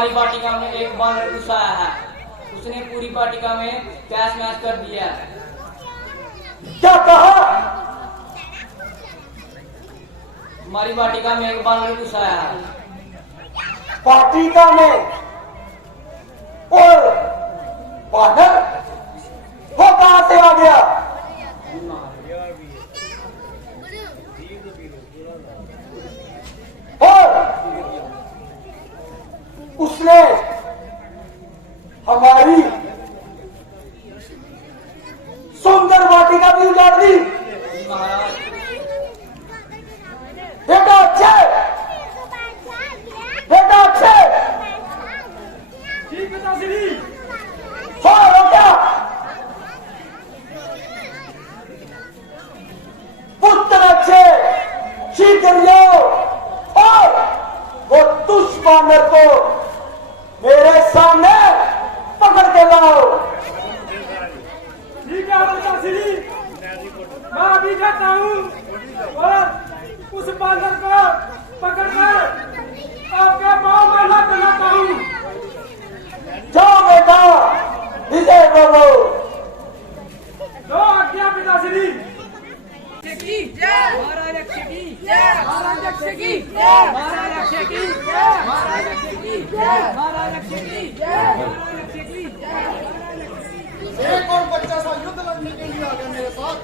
हमारी वाटिका में एक बानर घुस आया है। उसने पूरी वाटिका में तहस नहस कर दिया। क्या कहा? हमारी वाटिका में एक बानर घुस आया है। वाटिका में? और बानर वो कहां से आ गया? और उसने हमारी सुंदर वाटिका भी उजाड़ दी। महाराज बेटा अक्षय, बेटा अक्षय, जी पिताश्री। हो क्या? पुत्र अक्षय शीघ्र जाओ और वो दुष्पानर को मेरे सामने पकड़ के लाओ। ठीक है पिताश्री, मैं अभी जाता हूँ और उस बांदर को पकड़कर आपके पाँव में लग लगाता हूँ। जाओ बेटा, विजय बोलो। दो आज्ञा पिताश्री। महाराज अक्षय की जय, महाराज अक्षय की जय, महाराज अक्षय की जय, महाराज अक्षय की जय, महाराज अक्षय की जय, महाराज अक्षय की जय। एक और बच्चा सा युद्ध लड़ने के लिए आ गया मेरे साथ।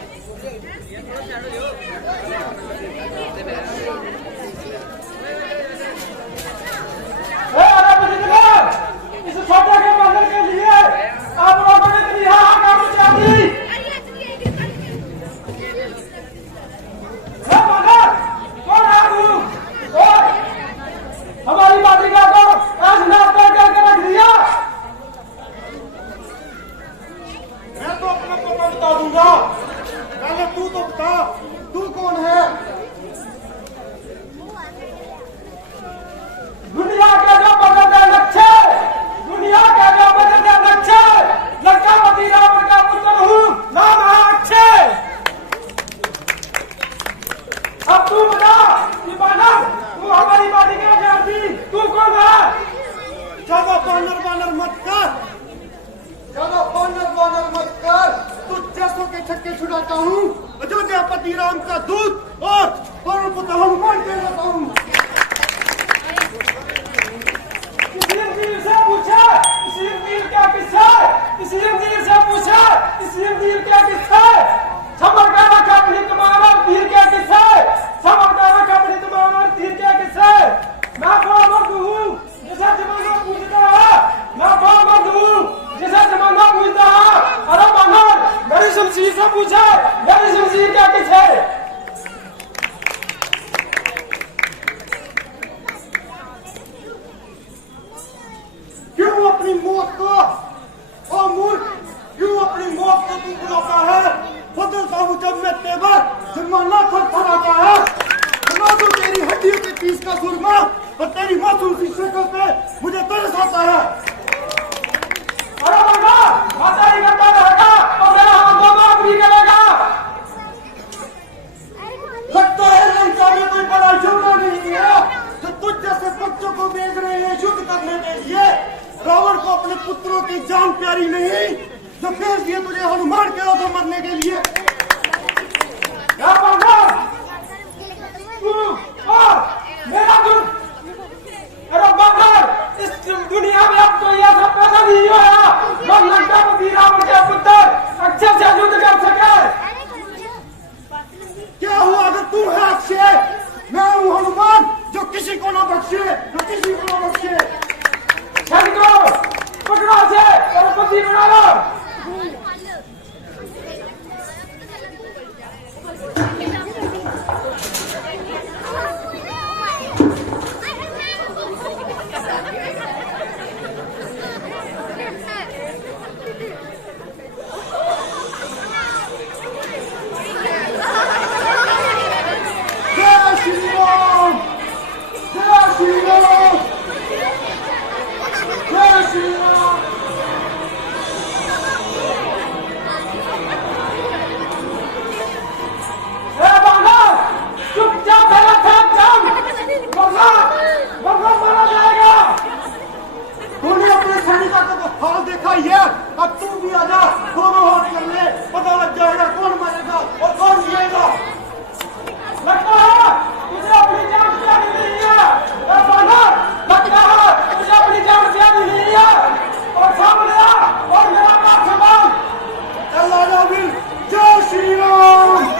इस छोटे के बांदर के लिए आप लोगों ने तो यहाँ आकर मुझे दी। हमारी वाटिका को आज नाश करके रख दिया। मैं तो अपना पता बता दूंगा। पहले तू तो बता, तू कौन है? दुनिया के जो बदलते लक्ष्य, दुनिया के जो बदलते लक्ष्य, लंकापति रावण का पुत्र हूँ, नाम है अक्षय। अब तू बता कि बानर, तू हमारी वाटिका के आदमी, तू कौन है? ज्यादा बानर बानर मत कर, ज्यादा बानर बानर मत कर। तू जैसों के छक्के छुड़ाता हूँ, अयोध्यापति राम का दूत और पुत्र हनुमान के लाता हूँ। किसी इंजीर से पूछा, इसी इंजीर क्या किस्सा है? इसी इंजीर से पूछा, इसी इंजीर क्या किस्सा है? समर का रखा अपनी तुम्हारा तीर क्या किस्सा है? समर का रखा अपनी तुम्हारा तीर क्या किस्सा है? मैं वो मर्द हूँ जिसे जमाना पूछता है, मैं वो मर्द हूँ जिसे जमाना पूछता है। अरे बानर, मेरी शमशीर से पूछा, मेरी शमशीर क्या किस्सा है? क्यों अपनी मौत को, ओ मूर्ख, क्यों अपनी मौत को तू बुलाता है? बदलता हूँ जब मैं तेवर, जमाना थरथराता है। सुना दूं तेरी हड्डियों के पीस का सुरमा और तेरी मासूम सी शक्ल पे मुझे तरस आता है। अरे बानर, माता ही करता रहेगा और मेरा हाथ दो बात भी करेगा। लगता है लंका में कोई बड़ा योद्धा नहीं है जो तुझ जैसे बच्चों को भेज रहे हैं युद्ध करने के लिए। रावण को अपने पुत्रों की जान प्यारी नहीं, जो भेज दिए तुझे हनुमान के हाथों मरने के लिए। क्या बानर, तू और मेरा दुख। अरे बानर, इस दुनिया में अब कोई ऐसा पैदा नहीं हुआ जो लंकापति रावण के पुत्र अक्षय से युद्ध कर सके। क्या हुआ अगर तू है अक्षय? मैं हूँ हनुमान जो किसी को ना बख्शे, जो किसी को ना बख्शे। सैनिकों, पकड़ो से और बंदी बना लो। जय श्री राम, जय श्री राम, जय श्री राम। है। अब तू भी आजा, दोनों हाथ कर ले, पता लग जाएगा कौन मरेगा और कौन जिएगा। लगता है तुझे अपनी जान प्यारी नहीं है ए बानर, लगता है तुझे अपनी जान प्यारी नहीं है। और सामने आ और मेरा बात संभाल। चल आजा वीर, जय श्री राम।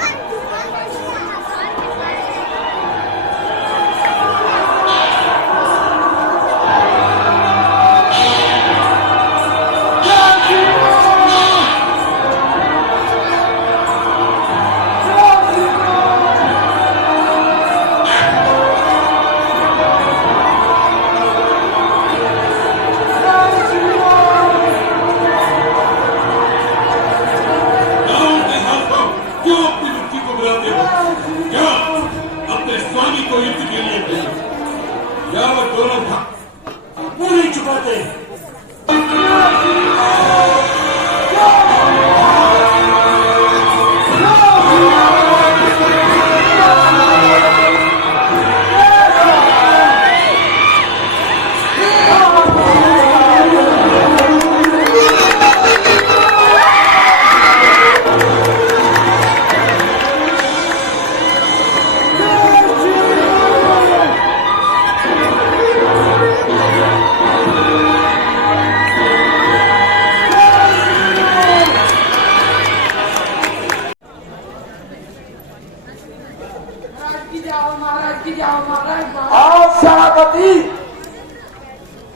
क्यों अपनी मुक्ति को बुलाते हो? क्या अपने स्वामी को युद्ध के लिए भेजो? या वो दोनों मुंह नहीं चुकाते? महाराज की जाओ महाराज। आओ सेनापति,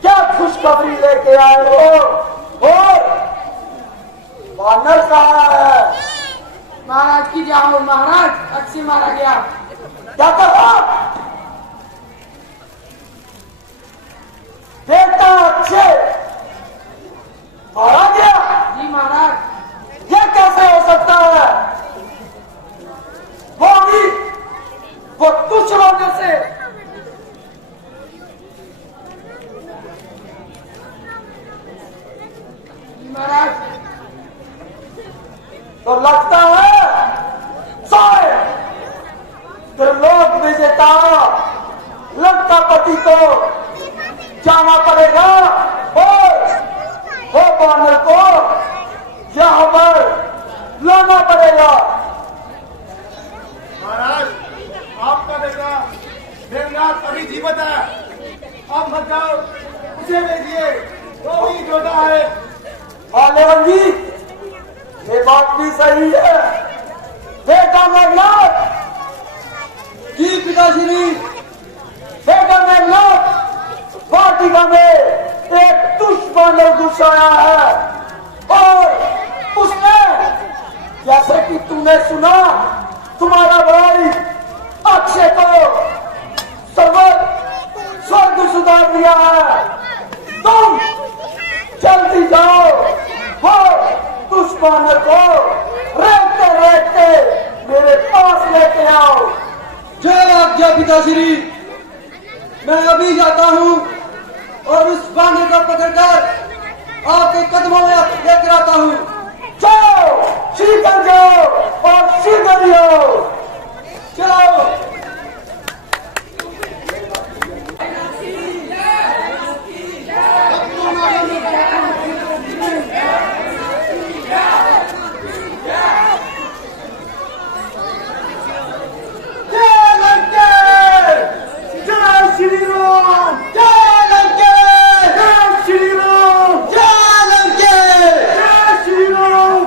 क्या खुशखबरी लेके आए हो? और वानर कहाँ है? महाराज की जाओ महाराज, अक्षय मारा गया। क्या कहा? बेटा अक्षय मारा गया? जी महाराज। ये कैसे हो सकता है? वो भी वो तुच्छ वानर से। महाराज तो लगता है शायद त्रिलोक विजेता लंकापति को जाना पड़ेगा और वो वानर को यहाँ पर लाना पड़ेगा। महाराज, आपका बेटा मेघनाथ अभी जीवित है। आप मत जाओ, उसे भेजिए, वो ही जोधा है। माल्यवन जी, ये बात भी सही है। बेटा मेघनाथ जी, पिताश्री, बेटा मेघनाथ वाटिका में एक दुश्मन घुस आया है और उसने, जैसे कि तुमने सुना, तुम्हारा भाई अक्षय को स्वर्ग सुधार दिया है। तुम जल्दी जाओ, वो दुश्मन को रेखते रेखते मेरे पास लेके आओ। जय आज्ञा पिताश्री, मैं अभी जाता हूँ और उस बांधे को पकड़कर आपके कदमों में लेकर आता हूँ। जाओ, शीघ्र जाओ और शीघ्र ही आओ। चलो। जय श्री राम। जय लंके, जय श्री राम। जय लंके। जय श्री राम।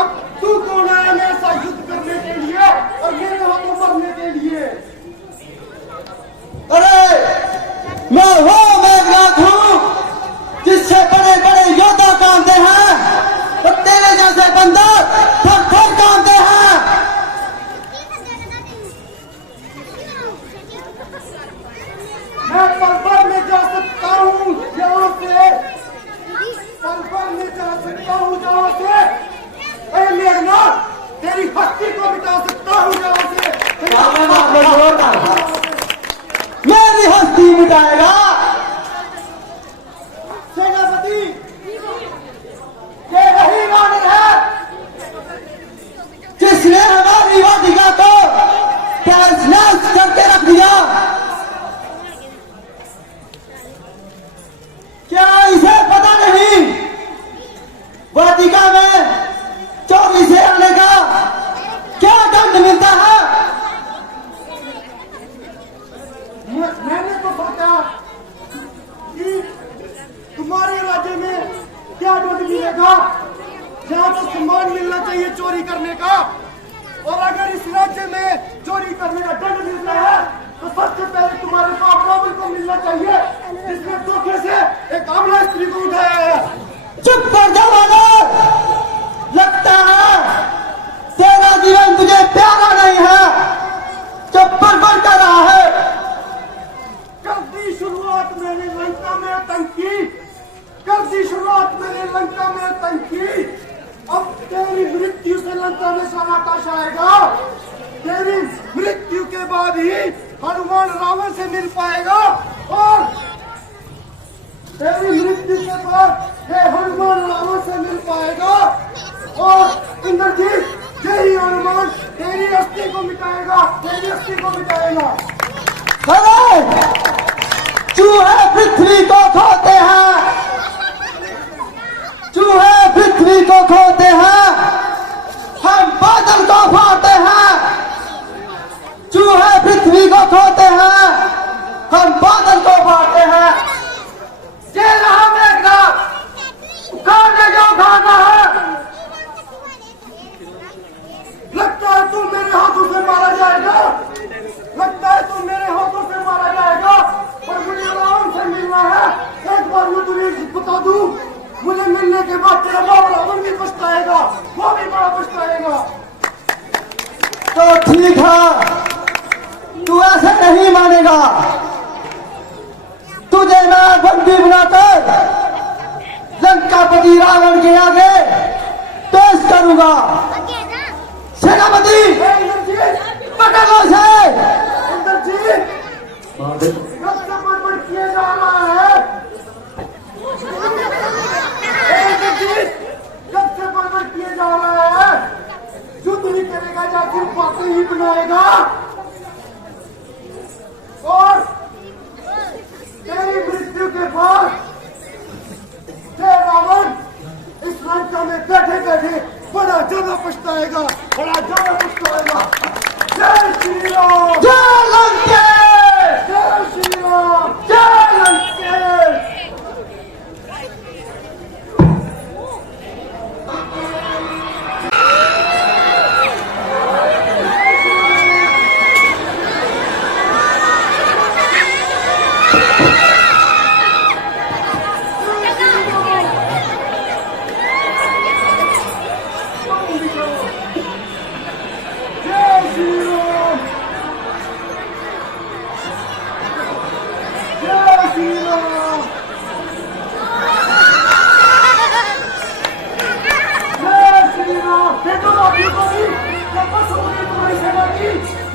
अब तू कौन है मेरे साथ युद्ध करने के लिए और मेरे हाथों मरने के लिए? अरे मैं वो मेघनाथ हूँ जिससे बड़े बड़े योद्धा कांपते हैं और तेरे जैसे बंदर थर थर कांपते हैं। मैं पल में जा सकता हूँ यहाँ से, पल में जा सकता हूँ यहाँ से। अरे मेघनाथ, तेरी हस्ती को मिटा सकता हूँ यहाँ से। मेरी हस्ती मिटाएगा? सेनापति, ये वही वानर है जिसने वाटिका में चोरी से आने का क्या दंड मिलता है? मैंने तो सोचा कि तुम्हारे राज्य में क्या दंड मिलेगा, यहाँ तो सम्मान मिलना चाहिए चोरी करने का। और अगर इस राज्य में चोरी करने का दंड मिलता है तो सबसे पहले तुम्हारे बाप रावण को मिलना चाहिए, जिसने धोखे से एक अबला स्त्री को उठाया है। चुप कर जाओ वानर! लगता है तेरा जीवन तुझे प्यारा नहीं है, जो बर्बाद कर रहा है। कर दी शुरुआत मैंने लंका में आतंकी, कर दी शुरुआत मैंने लंका में आतंकी। अब तेरी मृत्यु से लंका में सन्नाटा आएगा। तेरी मृत्यु के बाद ही हनुमान रावण से मिल पाएगा, और तेरी मृत्यु के बाद ये हनुमान रावण से मिल पाएगा, और इंद्रजीत यही हनुमान तेरी अस्थि को मिटाएगा, तेरी अस्थि को मिटाएगा। अरे चूहे पृथ्वी को खोते हैं, चूहे पृथ्वी को खोते हैं, हम बादल को फाड़ते हैं। चूहे पृथ्वी को खोते हैं, हम बादल को फाड़ते हैं। ये रहा मेघनाथ, उखाड़ने जो उखाड़ना है। लगता है तुम मेरे हाथों से मारा जाएगा, लगता है तुम मेरे हाथों से मारा जाएगा, पर मुझे रावण से मिलना है। एक बार मैं तुम्हें बता दूं, मुझे मिलने के बाद तेरा बाप रावण भी पछताएगा, वो भी बड़ा पछताएगा। तो ठीक है, तू ऐसे नहीं मानेगा। तुझे मैं बंदी बनाकर लंकापति रावण के आगे पेश करूंगा। सेनापति पकड़ लो उसे। इंद्रजीत कब से बड़बड़ किया जा रहा है? इंद्रजीत कब से बड़बड़ किया जा रहा है? युद्ध नहीं करेगा या फिर बातें ही बनाएगा? और तेरी मृत्यु के बाद जय रावण इस लंका में बैठे बैठे बड़ा ज्यादा पछताएगा, बड़ा ज्यादा पछताएगा। जय श्री राम, जय लंकेश, जय श्री राम, जय लंकेश।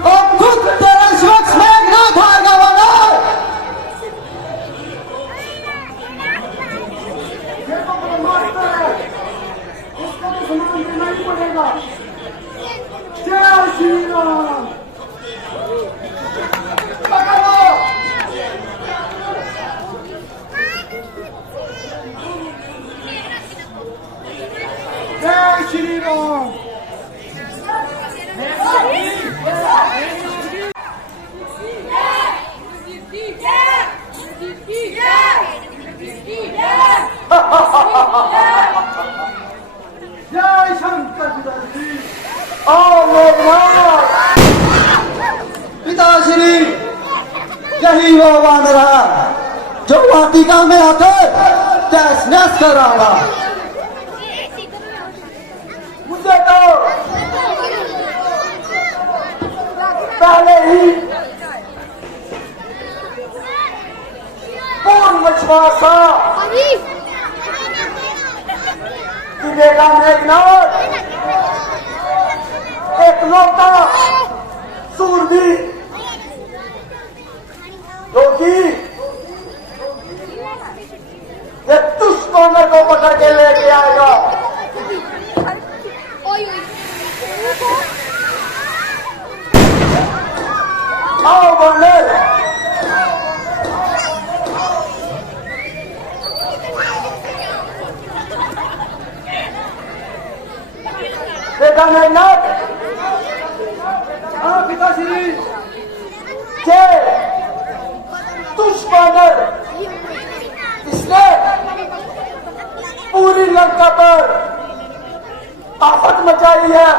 और खुद तेरे स्वच्छ मेघनाथ आएगा वानर। ये तो ब्रह्मास्त्र है, उसका तो सम्मान देना ही पड़ेगा। जय श्री राम। पकड़ो। जय श्री राम। जय शंकर जी। ओ मेघनाथ, पिताश्री यही वो वानर है जो वाटिका में आकर तहस नहस कर रहा था। मुझे तो पहले ही पूर्ण विश्वास था कि बेटा मेघनाथ एक लौटा सूरवीर जो कि ये दुश्मन को पकड़ के लेके आएगा। आओ वानर, बेटा मेघनाथ हाँ पिताश्री। के दुश्मन इसने पूरी लंका पर आफत मचाई है।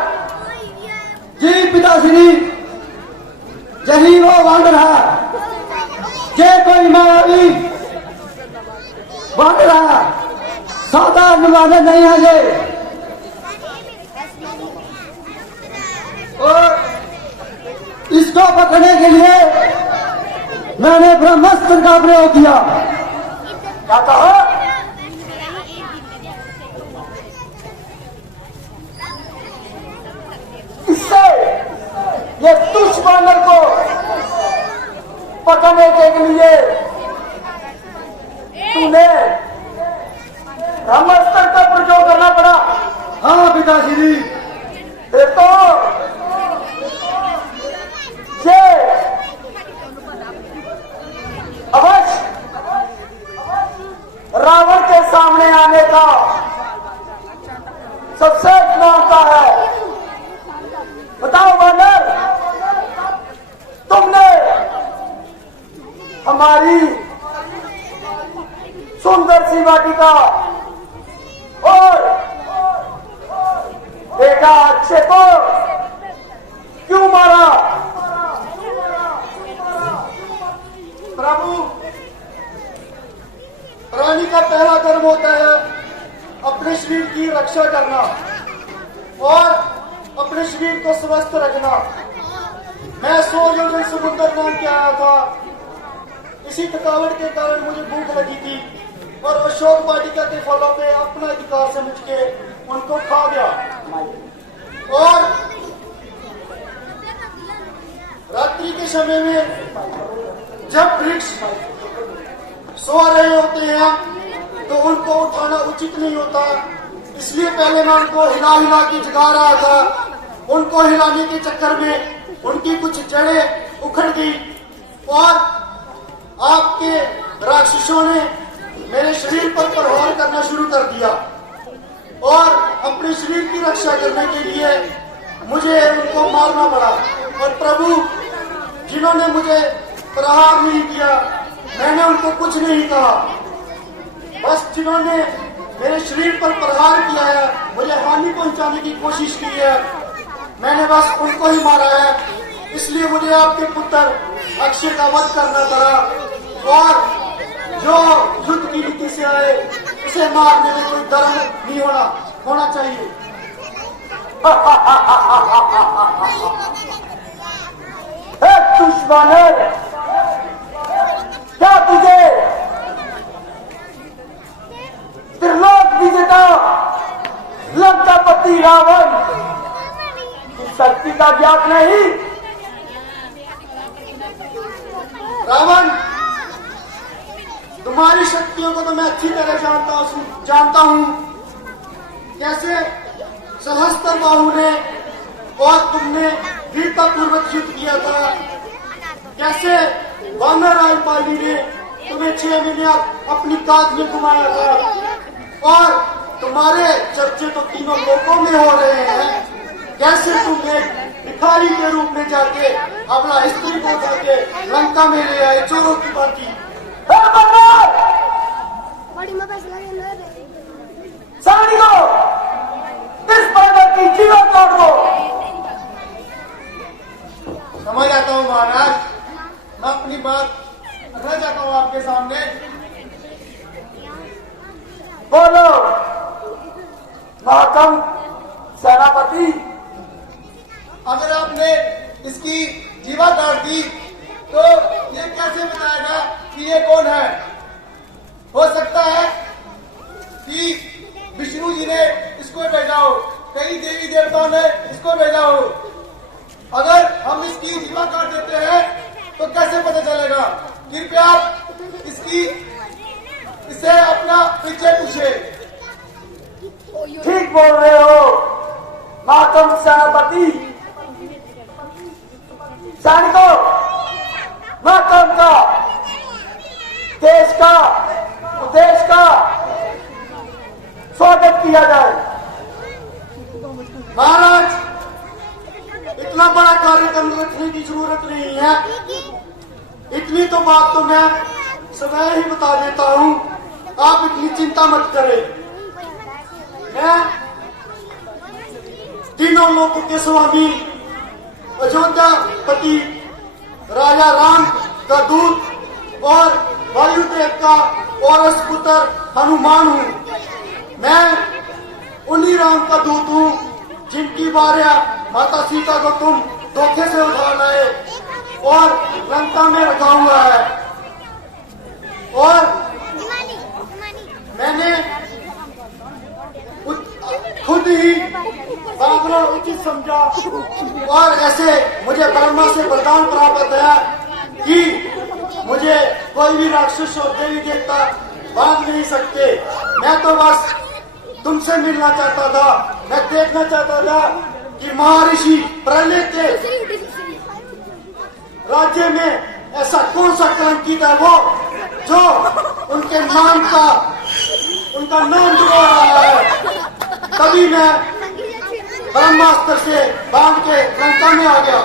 जी पिताश्री, यही वो वानर है, ये कोई मायावी वानर है, साधारण वानर नहीं है ये। और इसको पकड़ने के लिए मैंने ब्रह्मास्त्र का प्रयोग किया। क्या कहा? इससे ये दुश्मन को पकड़ने के लिए तूने ब्रह्मास्त्र का प्रयोग करना पड़ा। हाँ पिताश्री। फिर तो ये अवश्य रावण के सामने आने का सबसे मौका है। बताओ वानर, तुमने हमारी सुंदर सी वाटिका और बेटा अक्षय को क्यों मारा? प्रभु, प्राणी का पहला कर्म होता है अपने शरीर की रक्षा करना और अपने शरीर को स्वस्थ रखना। मैं 100 योजन समुद्र नाम के आया था। इसी थकावट के कारण मुझे भूख लगी थी और अशोक वाटिका के फलों पे अपना अधिकार समझ के उनको खा गया। और रात्रि के समय में जब वृक्ष सो रहे होते हैं तो उनको उठाना उचित नहीं होता, इसलिए पहले मैं उनको हिला हिला के जगा रहा था। उनको हिलाने के चक्कर में उनकी कुछ जड़ें उखड़ गई और आपके राक्षसों ने मेरे शरीर पर प्रहार करना शुरू कर दिया और अपने शरीर की रक्षा करने के लिए मुझे उनको मारना पड़ा। और प्रभु, जिन्होंने मुझे प्रहार नहीं किया, मैंने उनको कुछ नहीं कहा, बस जिन्होंने मेरे शरीर पर प्रहार किया है, मुझे हानि पहुंचाने की कोशिश की है, मैंने बस उनको ही मारा है। इसलिए मुझे आपके पुत्र अक्षय का वध करना पड़ा और जो युद्ध की नीति से आए उसे मारने में कोई धर्म नहीं होना चाहिए। दुश्मन है, क्या तुझे त्रिलोक विजेता लंकापति रावण की शक्ति का ज्ञात नहीं? रावण, तुम्हारी शक्तियों को तो मैं अच्छी तरह जानता हूँ। कैसे सहस्त्र बाहु ने और तुमने वीरता पूर्वक युद्ध किया था, कैसे वानर राजपाली ने तुम्हें 6 महीने अपनी काज में घुमाया था और तुम्हारे चर्चे तो तीनों लोकों में हो रहे हैं। कैसे तुम एक भिखारी के रूप में जाके अपना स्त्री को जाके लंका में ले आए चोरों की बाती। सैनिकों, इस बानर की जीवन काट दो। समझ आता हूँ महाराज, मैं अपनी बात रख जाता हूँ आपके सामने। बोलो महाकम सेनापति। अगर आपने इसकी जीवा काट दी तो ये कैसे बताएगा कि ये कौन है? हो सकता है कि विष्णु जी ने इसको भेजा हो, कई देवी देवताओं ने इसको भेजा हो। अगर हम इसकी जीवा काट देते हैं तो कैसे पता चलेगा? कृपया आप इससे अपना परिचय पूछे। ठीक बोल रहे हो महाकम सेनापति। सैनिकों, महाकम का देश का उद्देश्य का स्वागत किया जाए। महाराज, इतना बड़ा कार्यक्रम रखने की जरूरत नहीं है। इतनी तो बात तो मैं स्वयं ही बता देता हूँ, आप इतनी चिंता मत करें। मैं तीनों लोगों के स्वामी अयोध्यापति राजा राम का दूत और वायुदेव का और पुत्र हनुमान हूँ। मैं उन्हीं राम का दूत हूँ जिनकी भार्या माता सीता को तुम धोखे से उठा लाए और लंका में रखा हुआ है। और मैंने खुद ही बाबरा उचित समझा और ऐसे मुझे ब्रह्मा से वरदान प्राप्त है कि मुझे कोई भी राक्षस और देवी देवता बांध नहीं सकते। मैं तो बस तुमसे मिलना चाहता था, मैं देखना चाहता था कि महर्षि प्रलय के राज्य में ऐसा कौन सा कलंकित है वो जो उनके नाम का उनका नाम जुड़ा रहा है। तभी मैं ब्रह्मास्त्र से बांध के लंका में आ गया।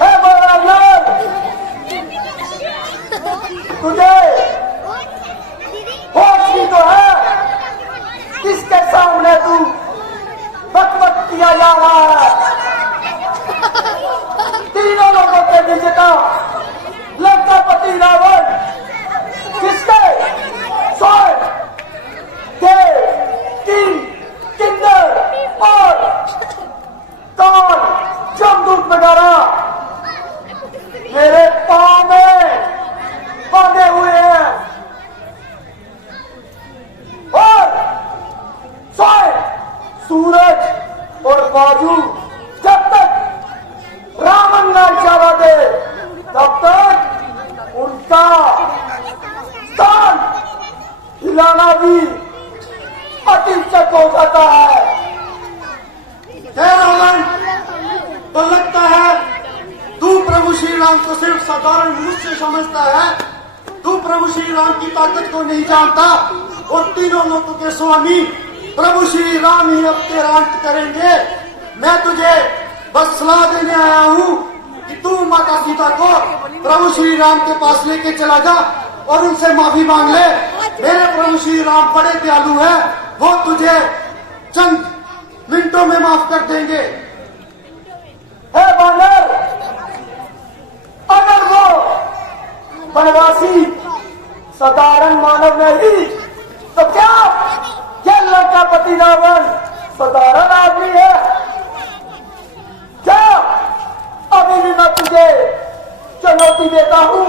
हे बलराम, तुझे होश भी तो है, किसके सामने तू बकबक किया जा रहा है। तीनों लोगों के बीच का लंकापति रावण किसके स्वयं के तीन किन्नर और काल जमदूत वगैरह मेरे पांव में बांधे हुए हैं और स्वयं सूरज और बाजू जब तक रावण ना इशारा दे तब तक उनका स्थान हिलाना भी अतिशय हो जाता है। रावण, तो लगता है तू प्रभु श्री राम को सिर्फ साधारण मनुष्य समझता है। तू प्रभु श्री राम की ताकत को नहीं जानता और तीनों लोगों के स्वामी प्रभु श्री राम ही अब तेरा अंत करेंगे। मैं तुझे बस सलाह देने आया हूँ कि तू माता सीता को प्रभु श्री राम के पास लेके चला जा और उनसे माफी मांग ले। मेरे प्रभु श्री राम बड़े दयालु हैं, वो तुझे चंद मिनटों में माफ कर देंगे। हे बानर, अगर वो वनवासी साधारण मानव नहीं तो क्या यह लंकापति रावण साधारण आदमी है? क्या अभी भी मैं तुझे चुनौती देता हूँ,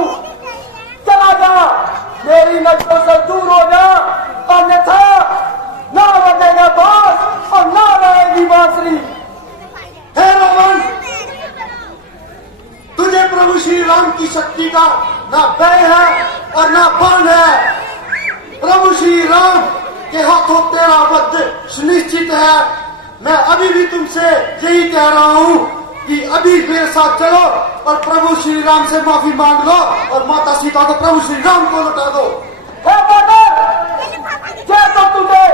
चला जा, मेरी नजरों से दूर हो जा, अन्यथा ना बजेगा बांस और ना रहेगी बांसुरी। हे रावण, तुझे प्रभु श्री राम की शक्ति का ना भय है और ना बाण है। प्रभु श्री राम के हाथों तेरा वध सुनिश्चित है। मैं अभी भी तुमसे यही कह रहा हूँ कि अभी मेरे साथ चलो और प्रभु श्री राम से माफी मांग लो और माता सीता को प्रभु श्री राम को लौटा दो। हे बानर, क्या तो तुझे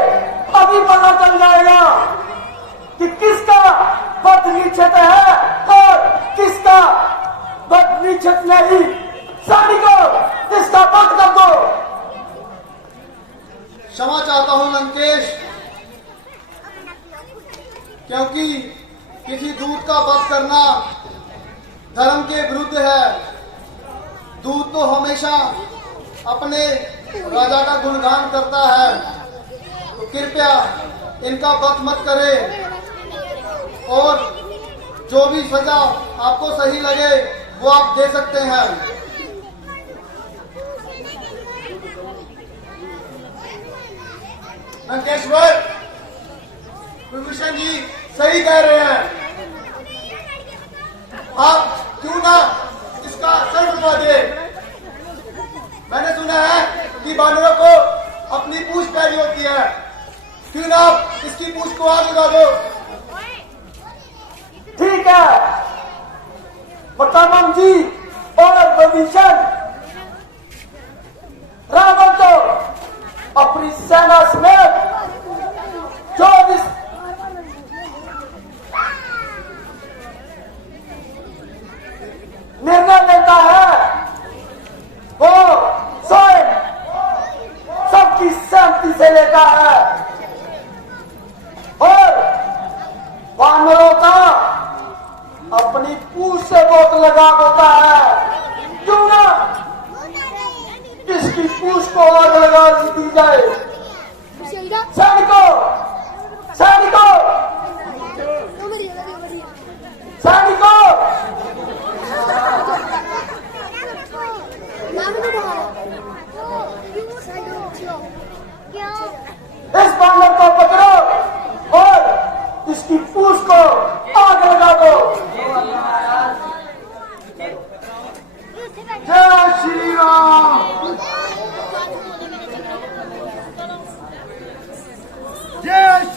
अभी पता चल जाएगा कि किसका वध निश्चित है और किसका वध निश्चित नहीं। सैनिकों, इसका वध कर दो। क्षमा चाहता हूं लंकेश, क्योंकि किसी दूत का वध करना धर्म के विरुद्ध है। दूत तो हमेशा अपने राजा का गुणगान करता है, तो कृपया इनका वध मत करें और जो भी सजा आपको सही लगे वो आप दे सकते हैं। लंकेश्वर, विभूषण जी सही कह रहे हैं। आप क्यों ना इसका सर उठा दे। मैंने सुना है कि बानरों को अपनी पूंछ प्यारी होती है, क्यों ना आप इसकी पूंछ को आग लगा दो। ठीक है, प्रतापम जी और विभीषण, रावण तो अपनी सेना समेत 24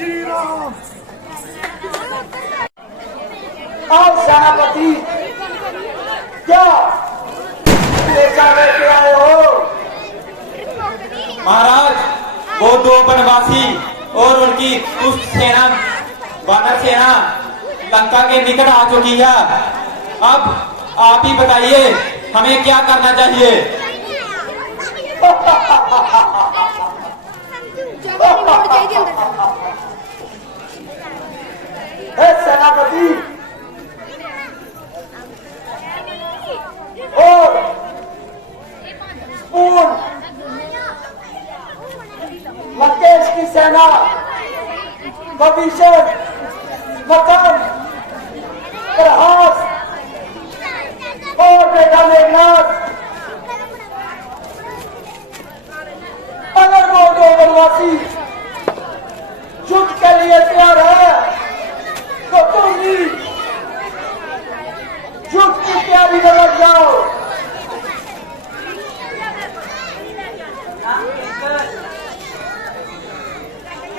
श्री राम। और सेनापति क्या लेकर लेके आए हो? महाराज, वो दो वनवासी और उनकी दुष्ट सेना वानर सेना लंका के निकट आ चुकी है। अब आप ही बताइए हमें क्या करना चाहिए। हे सेनापति, और पूर्ण लंकेश की सेना विभीषण, मकम, प्रहास और बेटा मेघनाथ, अगर वो दो वनवासी युद्ध के लिए तैयार है तो तुम भी युद्ध की तैयारी में लग जाओ।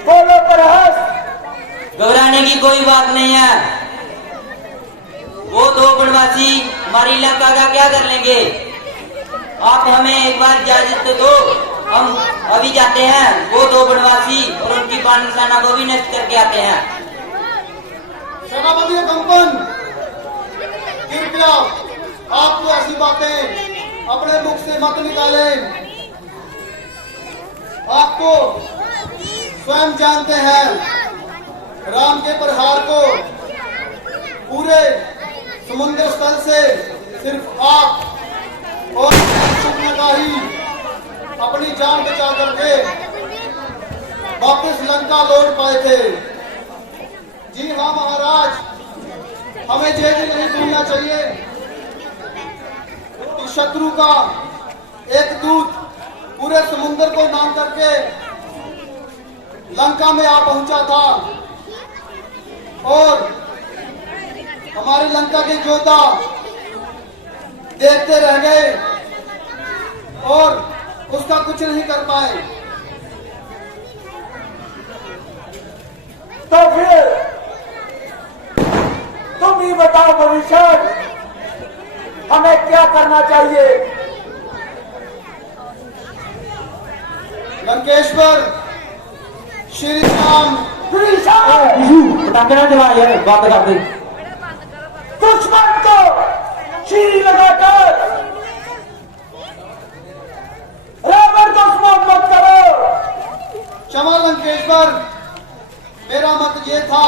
बोलो प्रहस। घबराने की कोई बात नहीं है। वो दो वनवासी हमारी लंका का क्या कर लेंगे? आप हमें एक बार इजाजत तो दो, हम अभी जाते हैं। वो दो वनवासी और उनकी वानर सेना को भी नष्ट करके आते हैं। सेनापति कंपन, कृपया आप तो ऐसी बातें अपने मुख से मत निकालें। आप तो स्वयं जानते हैं राम के प्रहार को पूरे समुद्र स्थल से सिर्फ आप और सुकन्या ही अपनी जान बचा करके वापस लंका लौट पाए थे। जी हाँ महाराज, हमें ये भी नहीं भूलना चाहिए कि शत्रु का एक दूत पूरे समुद्र को नाम करके लंका में आ पहुंचा था और हमारी लंका के योद्धा देखते रह गए और उसका कुछ नहीं कर पाए। तो फिर तुम ही बताओ विभीषण, हमें क्या करना चाहिए? लंकेश्वर श्री राम पटाखे ना जलाइए, बात कर दे। दुश्मन को चीरी लगाकर रावण को स्मरण मत करो। क्षमा लंकेश्वर, मेरा मत ये था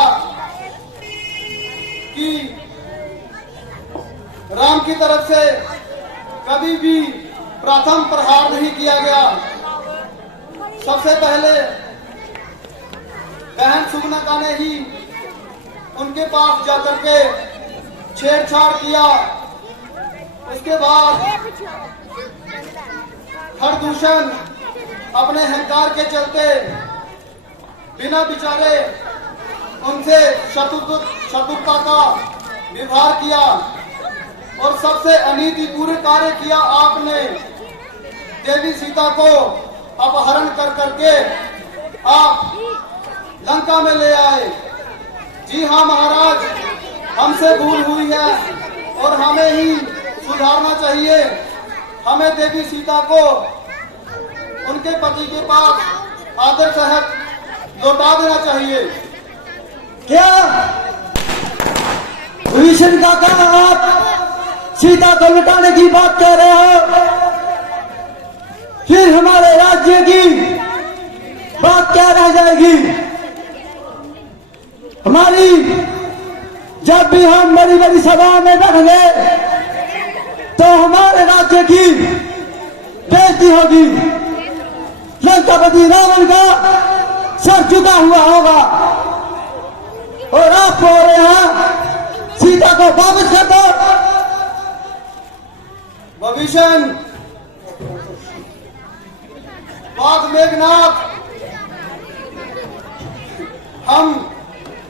कि राम की तरफ से कभी भी प्रथम प्रहार नहीं किया गया। सबसे पहले बहन सुगनका ने ही उनके पास जाकर के छेड़छाड़ किया। उसके बाद खरदूषण अपने अहंकार के चलते बिना विचारे उनसे शत्रुता का व्यवहार किया और सबसे अनीतिपूर्ण कार्य किया। आपने देवी सीता को अपहरण कर करके आप लंका में ले आए। जी हाँ महाराज, हमसे भूल हुई है और हमें ही सुधारना चाहिए। हमें देवी सीता को उनके पति के पास आदर सहित लौटा देना चाहिए। क्या विभीषण काका, आप सीता को लुटाने की बात कह रहे हो? फिर हमारे राज्य की बात क्या रह जाएगी? हमारी जब भी हम बड़ी बड़ी सभा में बैठेंगे तो हमारे राज्य की बेइज्जती होगी। लंकापति रावण का सर झुका हुआ होगा और आप बोल रहे हैं सीता को वापस कर दो। विभीषण, बाघ मेघनाथ, हम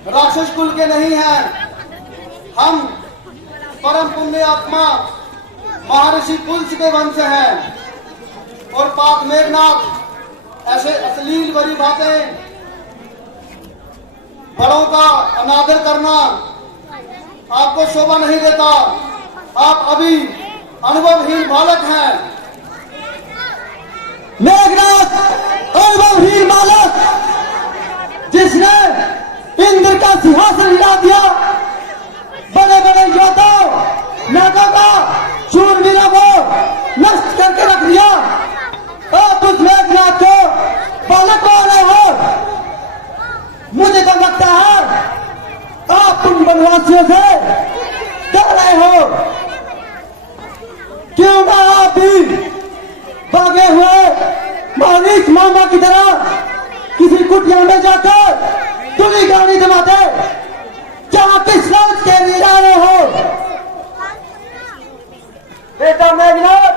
राक्षस कुल के नहीं हैं। हम परम पुण्य आत्मा महर्षि पुलस के वंश हैं और पाक मेघनाथ ऐसे अश्लील भरी बातें बड़ों का अनादर करना आपको शोभा नहीं देता। आप अभी अनुभवहीन बालक हैं। मेघनाथ अनुभवहीन बालक, जिसने इंद्र का सिंहासन हिला दिया, बड़े बड़े योद्धाओं नागों का शूरवीरों को नष्ट करके रख दिया। आप उस मेघनाथ को बालक बना रहे हो। मुझे तो लगता है आप उन वनवासियों से डर रहे हो। क्यों ना आप भी भागे हुए मानिक मामा की तरह किसी कुटिया में जाकर तुली गाड़ी जमाते, जहां किस रात के लिए जा रहे हो। बेटा मेघनाथ,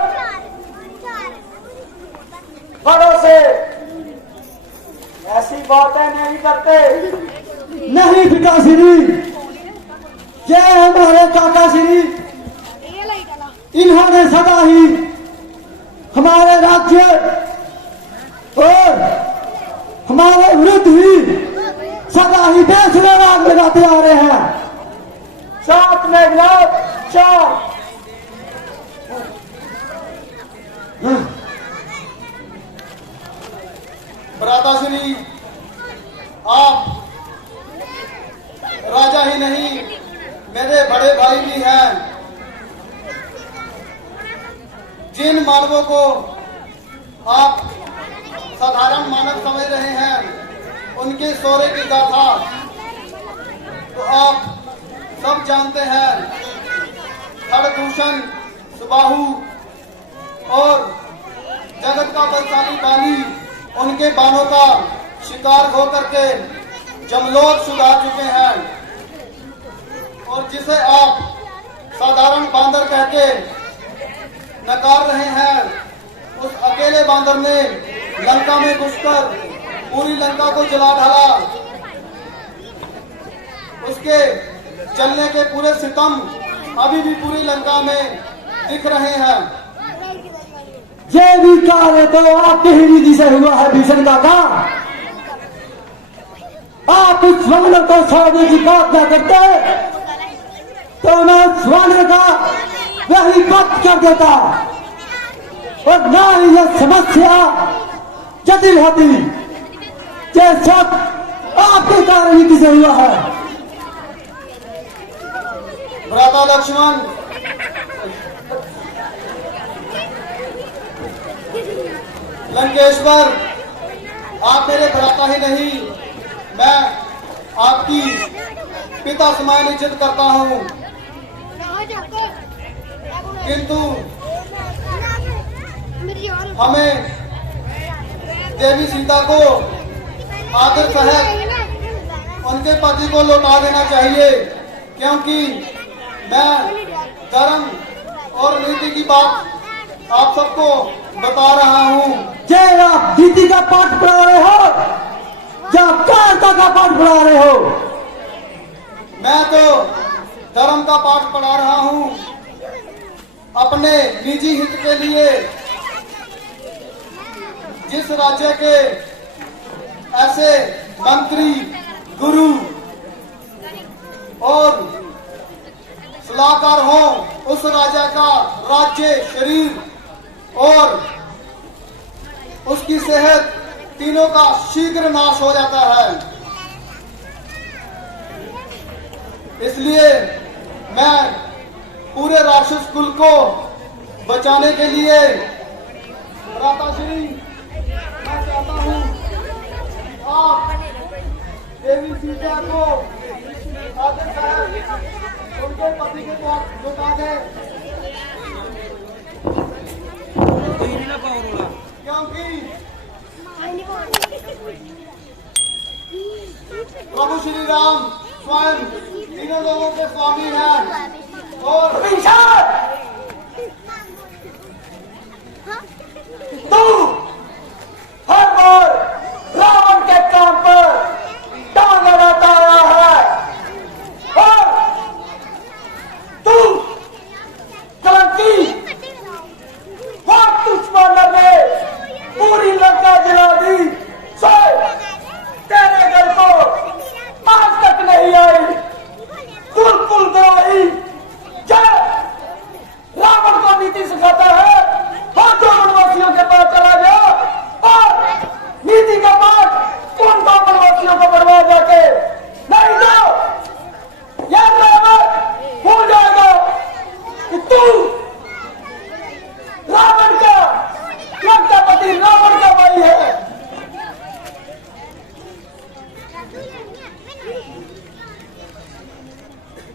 बड़ों से ऐसी बातें नहीं करते। नहीं पिताश्री, ये हमारे काका श्री, इन्होंने सदा ही हमारे राज्य और हमारे विरुद्ध ही सदा ही बेसुरे राग लगाते आ रहे हैं। शांत मेघनाथ, शांत। भ्राताश्री, आप राजा ही नहीं, मेरे बड़े भाई भी हैं। जिन मानवों को आप साधारण मानव समझ रहे हैं, उनके शौर्य की गाथा तो आप सब जानते हैं। खड़दूषण, सुबाहु और जगत का बलशाली बाली उनके बाणों का शिकार होकर के जमलोक सुधार चुके हैं। और जिसे आप साधारण बांदर कह के नकार रहे हैं, उस अकेले बांदर ने लंका में घुसकर पूरी लंका को जला डाला। उसके चलने के पूरे सितम अभी भी पूरी लंका में दिख रहे हैं। ये भी कार्य तो आपके ही विधि से हुआ है भीषण काका। आप उस वानर को छोड़ने की बात न करते तो मैं उस वानर का वही वक्त कर देता, और ना ही यह समस्या जटिल होती। ये सब आपके कारण ही किसे हुआ है। भ्राता लक्ष्मण, लंकेश्वर, आप मेरे भ्राता ही नहीं, मैं आपकी पिता समान इज्जत करता हूँ। किंतु हमें देवी सीता को आदर सहित उनके पति को लौटा देना चाहिए, क्योंकि मैं धर्म और नीति की बात आप सबको बता रहा हूँ। ये आप नीति का पाठ पढ़ा रहे हो या कायरता का पाठ पढ़ा रहे हो? मैं तो धर्म का पाठ पढ़ा रहा हूँ। अपने निजी हित के लिए जिस राज्य के ऐसे मंत्री, गुरु और सलाहकार हो, उस राजा का राज्य, शरीर और उसकी सेहत तीनों का शीघ्र नाश हो जाता है। इसलिए मैं पूरे राक्षस कुल को बचाने के लिए भ्राताश्री, मैं चाहता हूँ आप देवी सीता को आदर सहित उनके पति के पास लौटा दें, क्योंकि प्रभु श्री राम स्वयं तीनों लोगों के स्वामी हैं। और तू हर बार रावण के काम पर टांग अड़ाता रहा है, और तू कलंकी और दुश्मन ने पूरी लंका जला दी। सो तेरे घर को आज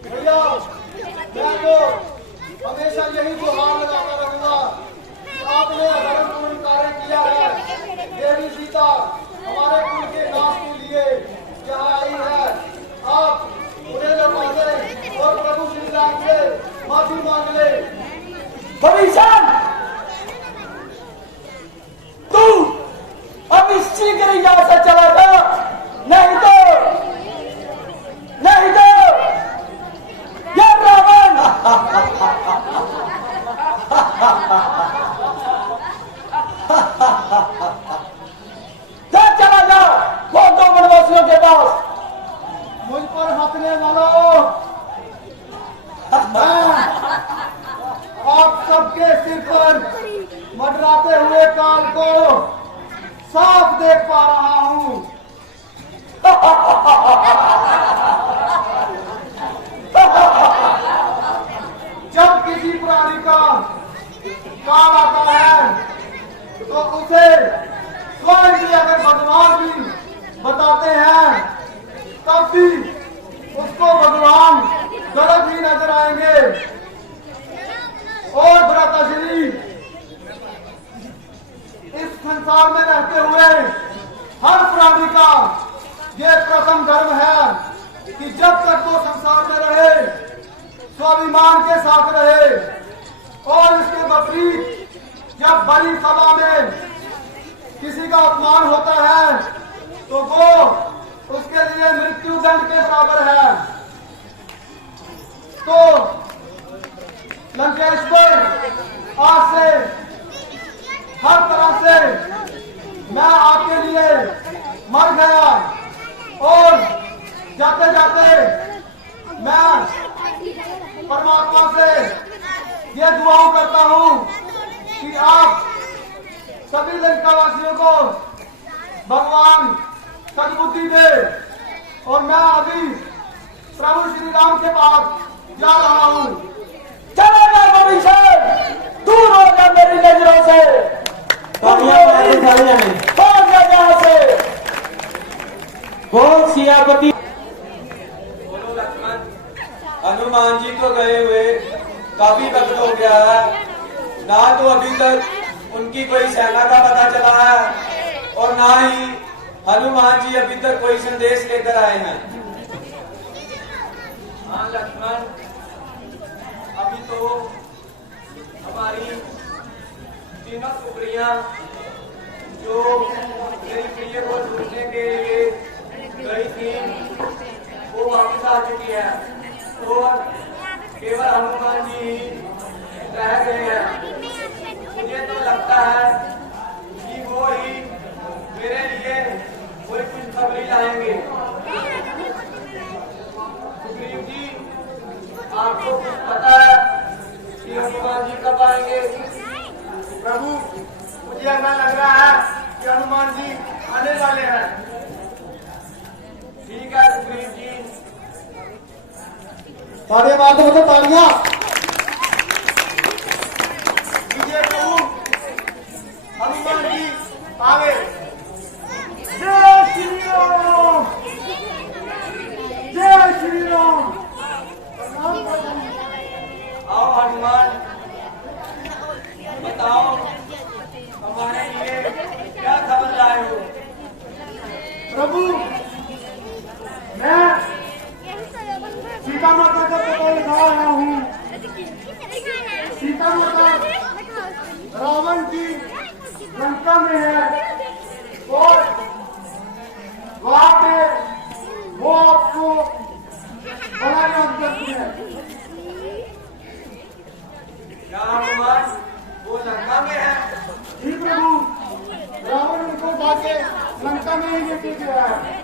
भैया मैं तो हमेशा यही गुहार लगाता रहूंगा कि आपने धर्मपूर्ण कार्य किया है। देवी सीता हमारे कुल के नाश के लिए यहाँ आई है। आप उन्हें लौटा दें और प्रभु श्री राम से माफी मांग ले। भविष्य तू अभी शीघ्र यहाँ से चला जा, नहीं तो ये रावण चला जा वो दो वनवासियों के पास। मुझ पर हंसने वालों, मैं आप सबके सिर पर मंडराते हुए काल को साफ देख पा रहा हूँ। जब किसी प्राणी का काल आता है तो उसे स्वयं भी अगर भगवान भी बताते हैं तब भी उसको भगवान गलत ही नजर आएंगे। और भ्राताश्री, इस संसार में रहते हुए हर प्राणी का ये प्रथम धर्म है कि जब तक वो संसार में रहे स्वाभिमान के साथ रहे, और इसके विपरीत जब बड़ी सभा में किसी का अपमान होता है तो वो उसके लिए मृत्यु दंड के बराबर है। तो लंकेश्वर आज से हर तरह से मैं आपके लिए मर गया, और जाते जाते मैं परमात्मा से ये दुआओं करता हूँ कि आप सभी लंकावासियों को भगवान सद्बुद्धि दे। और मैं अभी प्रभु श्री राम के पास जा रहा हूँ। चला जा भविष्य, दूर हो जा मेरी नजरों से, भाग जा यहाँ से। बोल सियापति। बोलो लक्ष्मण, हनुमान जी तो गए हुए काफी वक्त हो गया है, ना तो अभी तक उनकी कोई सेना का पता चला है और ना ही हनुमान जी अभी तक कोई संदेश लेकर आए हैं। हाँ लक्ष्मण, अभी तो हमारी तीनों टुकड़ियां जो मेरी प्रिय को ढूंढने के लिए गई थी वो वापस आ चुकी है, और केवल हनुमान जी ही रह गए हैं। मुझे तो लगता है कि वो ही मेरे लिए कोई कुछ खबरी लाएंगे। सुग्रीव जी, आपको कुछ पता है कि हनुमान जी कब आएंगे? प्रभु, मुझे ऐसा लग रहा है कि हनुमान जी आने वाले हैं। ठीक है सुग्रीव जी। ताड़ियां मारते हो तो ताड़ियां। विजय प्रभु, हनुमान जी आगे। जय श्री राम, जय श्री राम। आओ हनुमान, बताओ हमारे लिए क्या खबर लाए हो? प्रभु, मैं सीता माता का पता लगा रहा हूँ। सीता माता रावण की लंका में है, और वहां पे वो आपको बड़ा याद करती है। क्या हनुमान वो लंका में है? जी प्रभु, रावण उनको उठाके लंका में ही लेके गया है।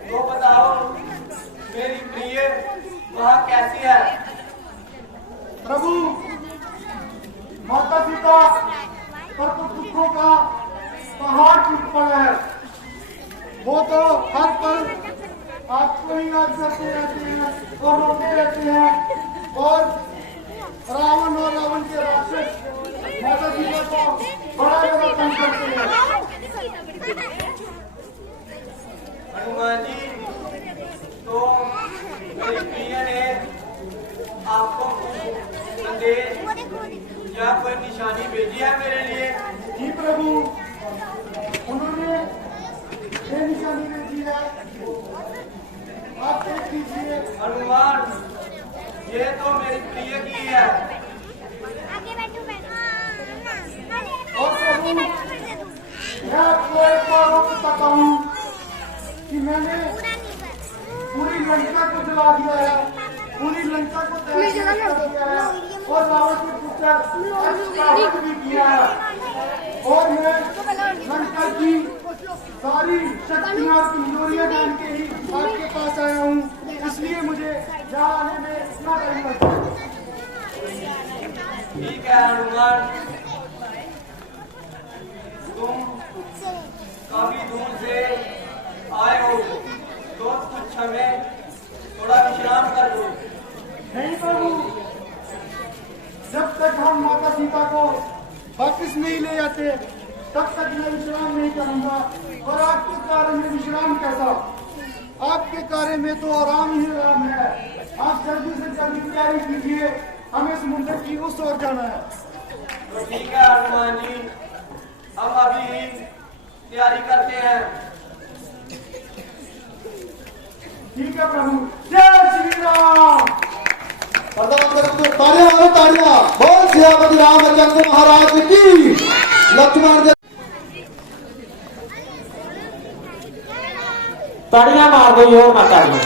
तो बताओ मेरी प्रिय वहाँ कैसी है? प्रभु, माता पिता पर तो दुखों का पहाड़ टूट पड़ा है। वो तो हर पल आपको ही याद करते रहते हैं और रोते रहते हैं, और रावण और रावण के राक्षस माता पिता को बड़ा ज्यादा तंग करते हैं। हनुमान जी, तो मेरी प्रिय ने आपको संदेश या कोई निशानी भेजी है मेरे लिए? जी प्रभु, उन्होंने ये निशानी भेजी है, आप देख लीजिए। हनुमान, ये तो मेरी प्रिय की है। और प्रभु, मैं आपको एक बार और बताता हूँ कि मैंने पूरी लंका को जला दिया है, पूरी लंका को तहस कर दिया है और रावण के पुत्र रावण भी किया है। और मैं लंका की सारी शक्तियां और कमजोरियां जान के ही आपके पास आया हूँ, इसलिए मुझे यहाँ आने में इतना टाइम लगता है। ठीक है हनुमान, तुम काफी दूर से आए हो तो कुछ हमें थोड़ा विश्राम कर दो। नहीं प्रभु, जब तक हम माता सीता को वापिस नहीं ले जाते तब तक मैं विश्राम नहीं करूंगा। और आपके कार्य में विश्राम कैसा, आपके कार्य में तो आराम ही आराम है। आप जल्दी से जल्दी तैयारी कीजिए, हमें समुद्र की उस ओर जाना है। तो ठीक है हनुमान जी, हम अभी ही तैयारी करते हैं। ठीक है प्रभु, जय श्री राम। तालियां मारो तालियां, बोल सियापति रामचंद्र महाराज की। लक्ष्मण जी ताड़ियां मार दो और माता जी।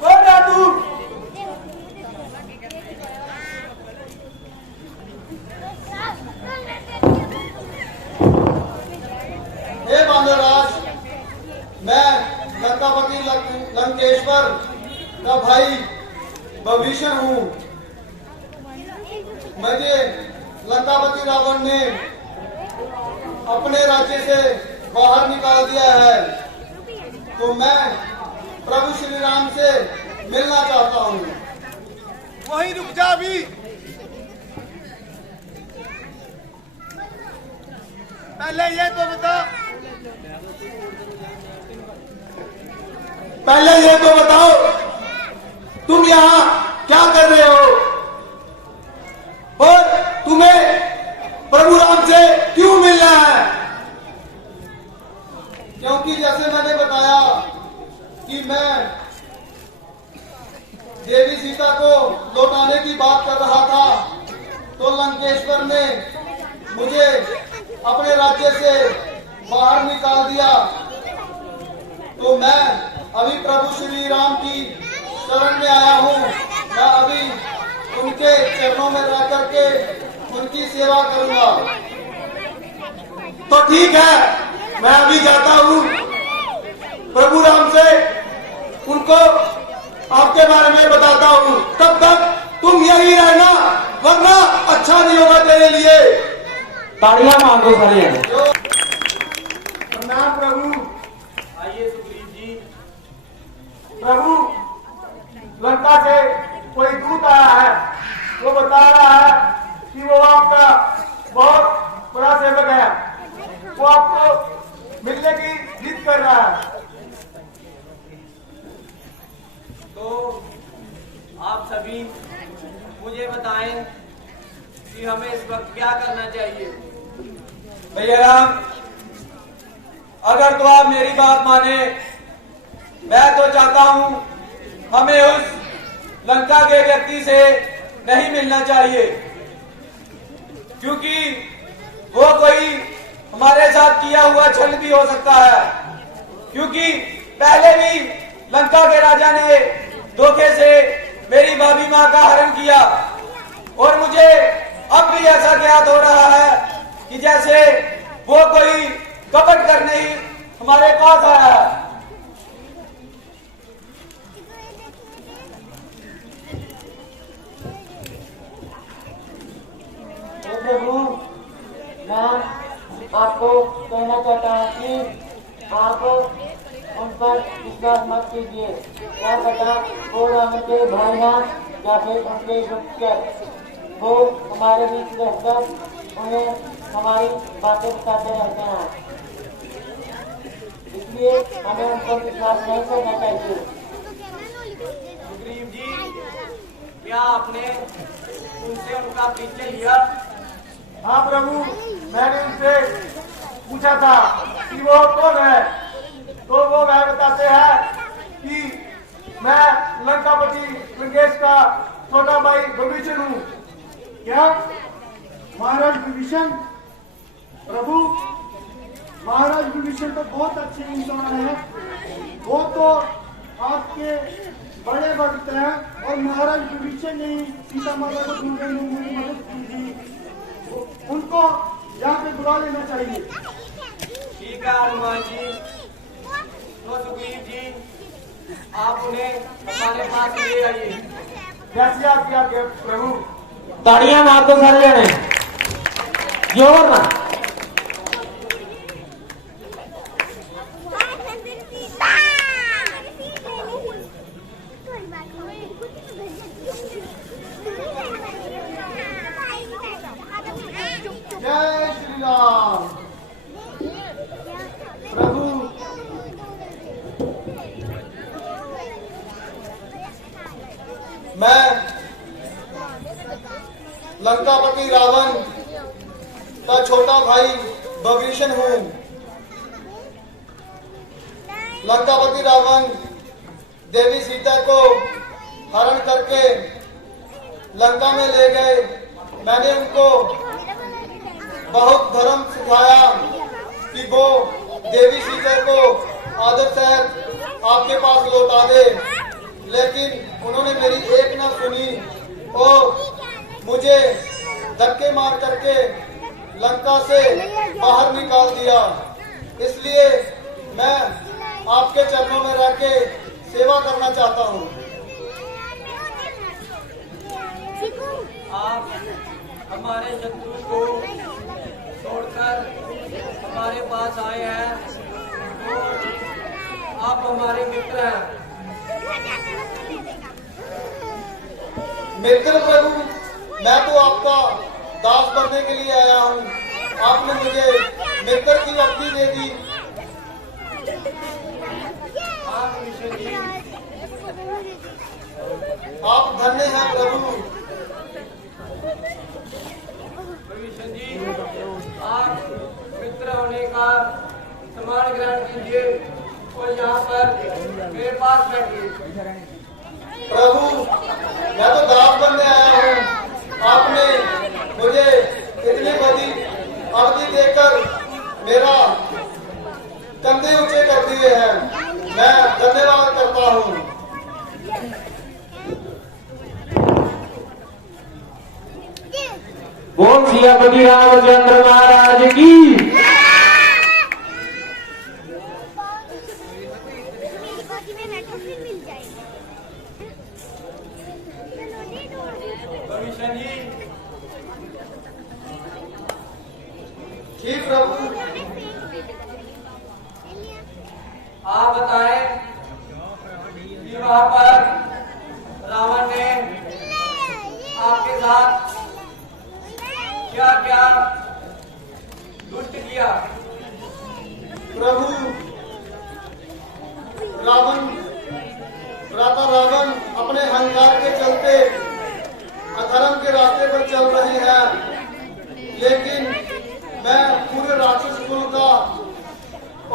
कौन है तू? हे बांधवराज, मैं लंकापति लंकेश्वर का भाई भविष्ण हूँ। मुझे लंकापति रावण ने अपने राज्य से बाहर निकाल दिया है, तो मैं प्रभु श्री राम से मिलना चाहता हूँ। वहीं रुक जा अभी। पहले ये तो बता, पहले ये तो बताओ, तुम यहाँ क्या कर रहे हो और तुम्हें प्रभु राम से क्यों मिलना है? क्योंकि जैसे मैंने बताया कि मैं देवी सीता को लौटाने की बात कर रहा था, तो लंकेश्वर ने मुझे अपने राज्य से बाहर निकाल दिया। तो मैं अभी प्रभु श्री राम की शरण में आया हूँ। मैं अभी उनके चरणों में रह करके उनकी सेवा करूंगा। तो ठीक है, मैं अभी जाता हूँ प्रभु राम से, उनको आपके बारे में बताता हूँ। तब तक तुम यही रहना, वरना अच्छा नहीं होगा तेरे लिए। ताड़ियां मार दो सारे जने। प्रणाम प्रभु। आइए सुग्रीव जी। प्रभु, लंका से कोई दूत आया है, वो बता रहा है कि वो आपका बहुत बड़ा सेवक है, वो आपको मिलने की जिद कर रहा है। तो आप सभी मुझे बताएं कि हमें इस वक्त क्या करना चाहिए। भैया राम, अगर तो आप मेरी बात माने, मैं तो चाहता हूं हमें उस लंका के व्यक्ति से नहीं मिलना चाहिए, क्योंकि वो कोई हमारे साथ किया हुआ छल भी हो सकता है। क्योंकि पहले भी लंका के राजा ने धोखे से मेरी भाभी माँ का हरण किया, और मुझे अब भी ऐसा ज्ञात हो रहा है कि जैसे वो कोई कपट करने ही हमारे पास आया है। तो प्रभु, मैं आपको कहना चाहता हूँ कि आप उन पर विश्वास मत कीजिए। क्या पता वो रावण के भाई हैं या फिर उनके गुप्तचर। वो हमारे बीच रहकर उन्हें हमारी बातें बताते रहते हैं, इसलिए हमें उन पर विश्वास नहीं करना चाहिए। सुग्रीव जी, क्या आपने उनसे उनका परिचय लिया? हाँ प्रभु, मैंने उनसे पूछा था कि वो कौन है, तो वो वह बताते हैं कि मैं लंकापति लंकेश का छोटा भाई विभीषण हूँ। क्या महाराज विभीषण? प्रभु, महाराज विभीषण तो बहुत अच्छे इंसान हैं। वो तो आपके बड़े भक्त हैं और महाराज विभीषण ने ही सीता माता को ढूंढने में मेरी मदद की थी। उनको यहाँ पे बुला लेना चाहिए। ठीक है हनुमान जी। तो सुग्रीव जी, आप उन्हें हमारे पास ले आइए। कैसे आपकी आज्ञा प्रभु? ताड़ियां मार दो सारे जने, जोर ना। जय श्री राम। प्रभु, मैं लंकापति रावण का छोटा भाई विभीषण हूँ। लंकापति रावण देवी सीता को हरण करके लंका में ले गए। मैंने उनको बहुत धर्म सिखाया कि वो देवी सीता को आदर सहित आपके पास लौटा दे, लेकिन उन्होंने मेरी एक न सुनी और मुझे धक्के मार करके लंका से बाहर निकाल दिया। इसलिए मैं आपके चरणों में रह के सेवा करना चाहता हूँ। आप हमारे शत्रु को छोड़कर हमारे पास आए हैं और आप हमारे मित्र हैं। मित्र प्रभु, मैं तो आपका दास बनने के लिए आया हूँ। आपने मुझे मित्र की अवधि दे दी। आप विभीषण जी, आप धन्य हैं प्रभु। विभीषण जी, आप मित्र होने का सम्मान ग्रहण कीजिए और यहाँ पर मेरे पास बैठिए। प्रभु, मैं तो दास बनने आया हूँ। आपने मुझे इतनी बड़ी अवधि देकर मेरा कंधे ऊंचे कर दिए हैं। मैं धन्यवाद करता हूँ। बोल सियापति रामचंद्र महाराज की। विभीषण जी, ठीक प्रभु। आप बताएं कि वहाँ पर रावण ने आपके साथ क्या क्या दुष्ट किया? प्रभु, रावण अपने अहंकार के चलते अधर्म के रास्ते पर चल रहे हैं, लेकिन मैं पूरे राक्षस कुल का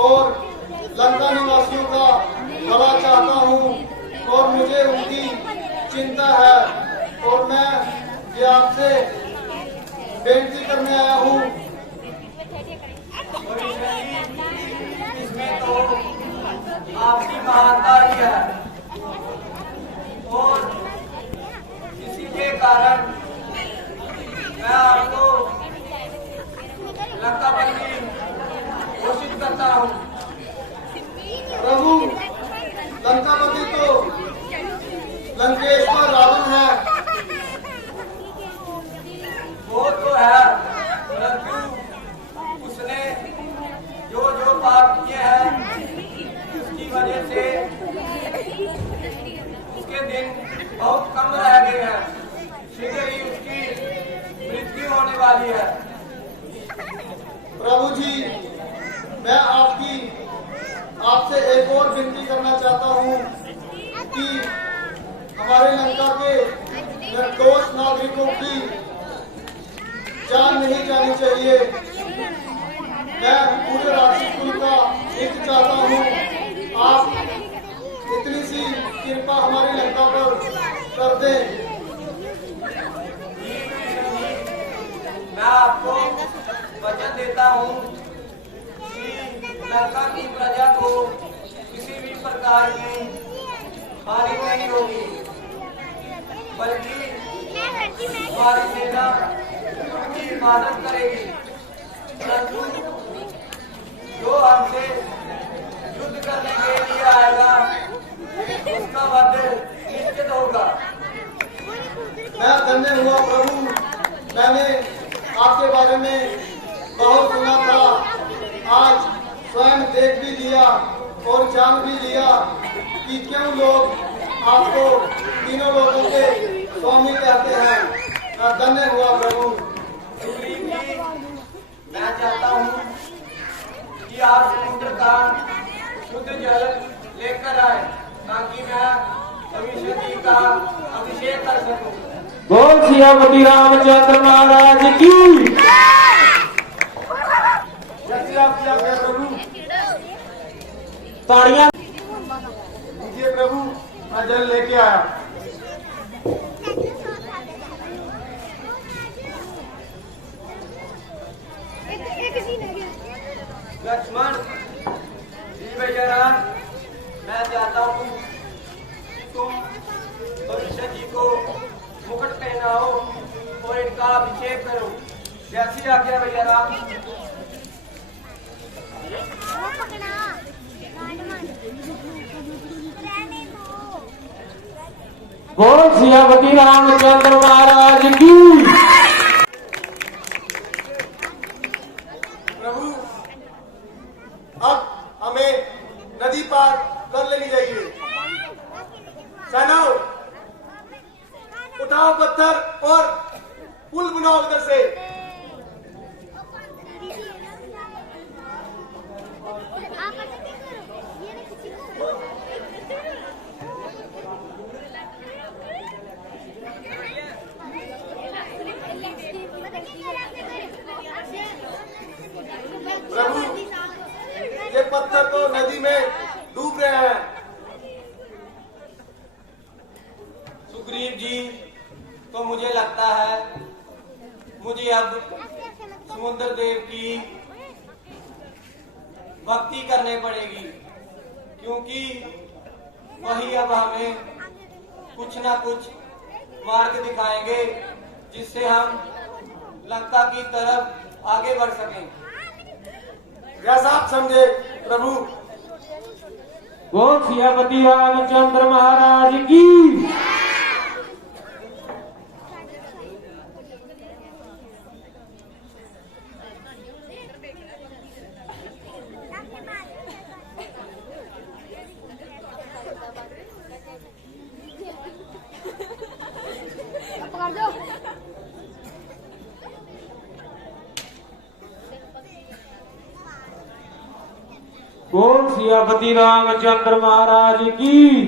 और लंका निवासियों का भला चाहता हूँ और मुझे उनकी चिंता है और मैं ये आपसे बेनती करने आया हूँ। इसमें तो आपकी महानता ही है और इसी के कारण मैं आपको लंकापति घोषित करता हूँ। प्रभु, लंकापति तो लंकेश्वर रावण है। वो तो है, परंतु उसने जो जो पाप किए हैं वजह से उसके दिन बहुत कम रह गए हैं। शीघ्र ही उसकी मृत्यु होने वाली है। प्रभु जी, मैं आपसे एक और विनती करना चाहता हूँ कि हमारे लंका के निर्दोष नागरिकों की जान नहीं जानी चाहिए। मैं पूरे राष्ट्रीय कुल का हित चाहता हूँ। आप इतनी सी कृपा हमारी लंका पर कर दें। मैं आपको वचन देता हूँ कि लंका की प्रजा को किसी भी प्रकार की हानि नहीं होगी, बल्कि हमारी सेना उनकी हिफाजत करेगी। परंतु जो हमसे युद्ध करने के लिए आएगा उसका वध निश्चित होगा। मैं धन्य हुआ प्रभु, मैंने आपके बारे में बहुत सुना था, आज स्वयं देख भी लिया और जान भी लिया कि क्यों लोग आपको तीनों लोगों के स्वामी कहते हैं। मैं धन्य हुआ प्रभु। सुग्रीव जी, मैं चाहता हूँ कि आप समुद्र का शुद्ध जल लेकर आए ताकि मैं भविष्य जी का अभिषेक कर सकूं। बोल सियापति रामचंद्र महाराज की। जैसे आप किया गया प्रभु। ताड़ियां। लीजिए प्रभु, मैं जल लेके आया। लक्ष्मण जी भैया, मैं चाहता हूँ तुम भविष्य जी को मुकुट पहनाओ और इनका अभिषेक करो। जैसी आज्ञा भैया राम। बोल सियापति रामचंद्र महाराज की। प्रभु, अब हमें नदी पार कर लेनी चाहिए। सेनाओं, उठाओ पत्थर और पुल बनाओ उधर से। प्रभु, ये पत्थर तो नदी में डूब रहे हैं। सुग्रीव जी, तो मुझे लगता है मुझे अब समुद्र देव की भक्ति करनी पड़ेगी, क्योंकि वही अब हमें कुछ ना कुछ मार्ग दिखाएंगे जिससे हम लंका की तरफ आगे बढ़ सकें। जैसा आप समझे प्रभु। बोल सियापति रामचंद्र महाराज की। बोल सियापति रामचंद्र महाराज की।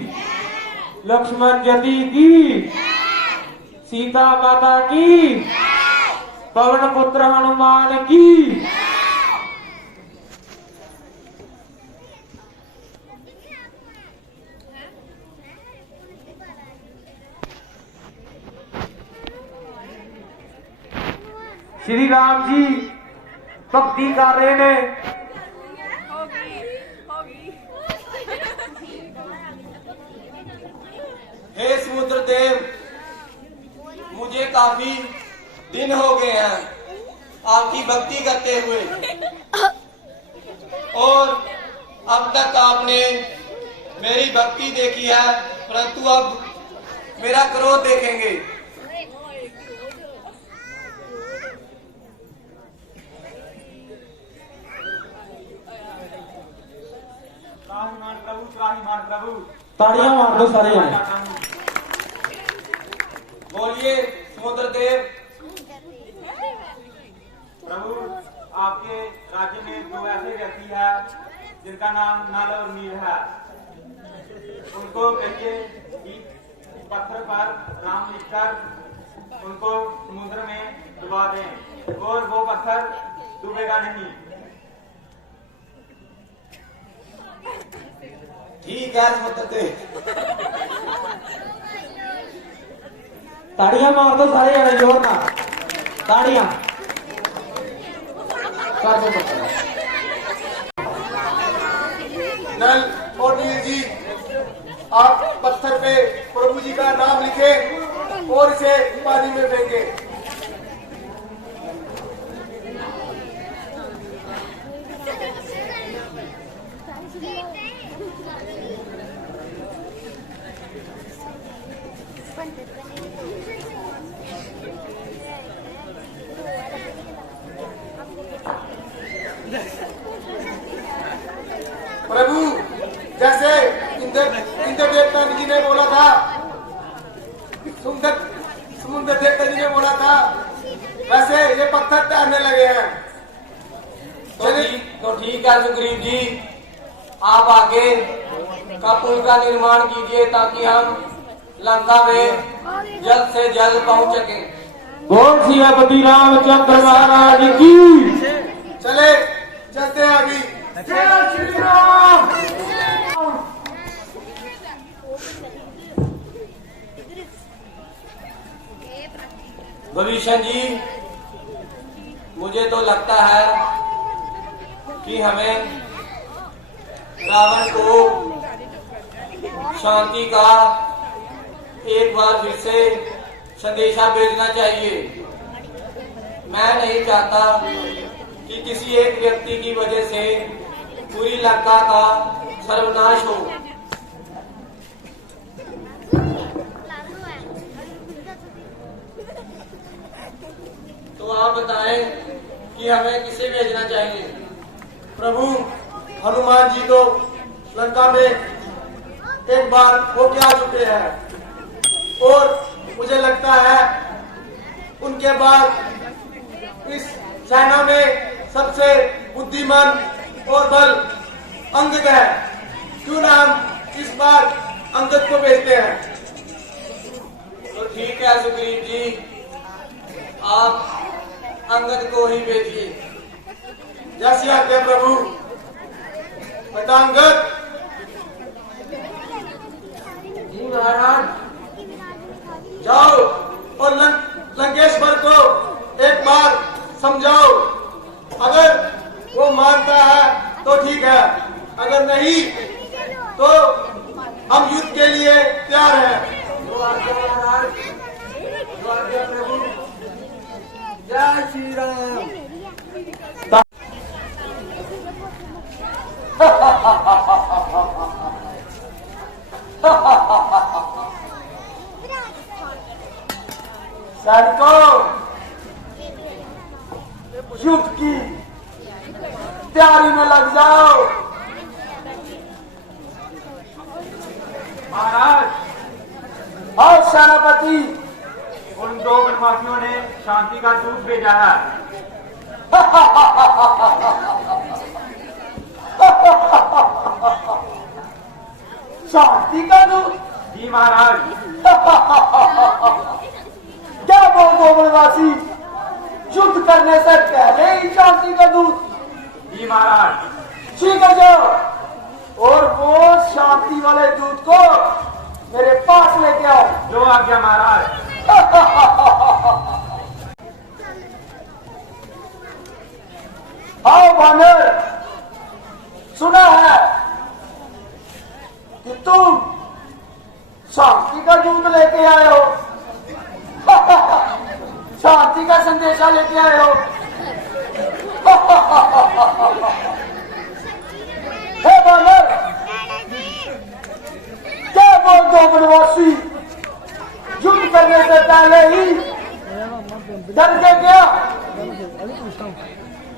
लक्ष्मण जति की। सीता माता की। पवन पुत्र हनुमान की। श्री राम जी भक्ति कर रहे ने। हे समुद्र देव, मुझे काफी दिन हो गए हैं आपकी भक्ति करते हुए, और अब तक आपने मेरी भक्ति देखी है, परंतु अब मेरा क्रोध देखेंगे। प्रभु, त्राहिमाम प्रभु। ताड़ियां मार दो सारे जने। बोलिए समुद्र देव। प्रभु आपके राज्य में दो ऐसे व्यक्ति है जिनका नाम नल और नील है। उनको कहिए कि पत्थर पर राम लिखकर उनको समुद्र में डुबा दें और वो पत्थर डूबेगा नहीं। ठीक है समुद्र देव। ताड़ियां मार दो सारे जने जोर ना। ताड़ियां कर दो बच्चा। नल और नील जी, आप पत्थर पे प्रभु जी का नाम लिखे और इसे पानी में फेंके। प्रभु, जैसे इंद्र देवता जी ने बोला था, समुद्र देवता जी ने बोला था, वैसे ये पत्थर तैरने लगे हैं। तो ठीक है सुग्रीव जी, आप आगे का पुल का निर्माण कीजिए ताकि हम लंका में जल्द से जल्द पहुंच सके। बोल सियापति रामचंद्र महाराज की। चलते हैं अभी। जय श्री राम। विभीषण जी, मुझे तो लगता है कि हमें रावण को शांति का एक बार फिर से संदेशा भेजना चाहिए। मैं नहीं चाहता कि किसी एक व्यक्ति की वजह से पूरी लंका का सर्वनाश हो। तो आप बताएं कि हमें किसे भेजना चाहिए? प्रभु, हनुमान जी तो लंका में एक बार होके आ चुके हैं और मुझे लगता है उनके बाद इस सेना में सबसे बुद्धिमान और बल अंगद है। क्यों ना हम इस बार अंगद को भेजते हैं? तो ठीक है सुग्रीव जी, आप अंगद को ही भेजिए। जैसे आते हैं प्रभु। बेटा अंगद। जी महाराज। जाओ और लंकेश्वर को एक बार समझाओ। अगर वो मानता है तो ठीक है, अगर नहीं तो हम युद्ध के लिए तैयार हैं। प्रभु, जय श्री राम। सैनिकों, युद्ध की तैयारी में लग जाओ। महाराज, और सेनापति, उन दो वनवासियों ने शांति का दूत भेजा है। शांति का दूत? जी महाराज। क्या बोल दो वनवासी, युद्ध करने से पहले ही शांति का दूत? जी महाराज। ठीक है, जाओ और वो शांति वाले दूत को मेरे पास लेके आओ। जो आज्ञा महाराज। आओ वानर, सुना है कि तुम शांति का दूत लेके आए हो। शांति का संदेशा लेके आए हो। हे वानर, क्या बोल दो वनवासी, युद्ध करने से पहले ही डर के क्या?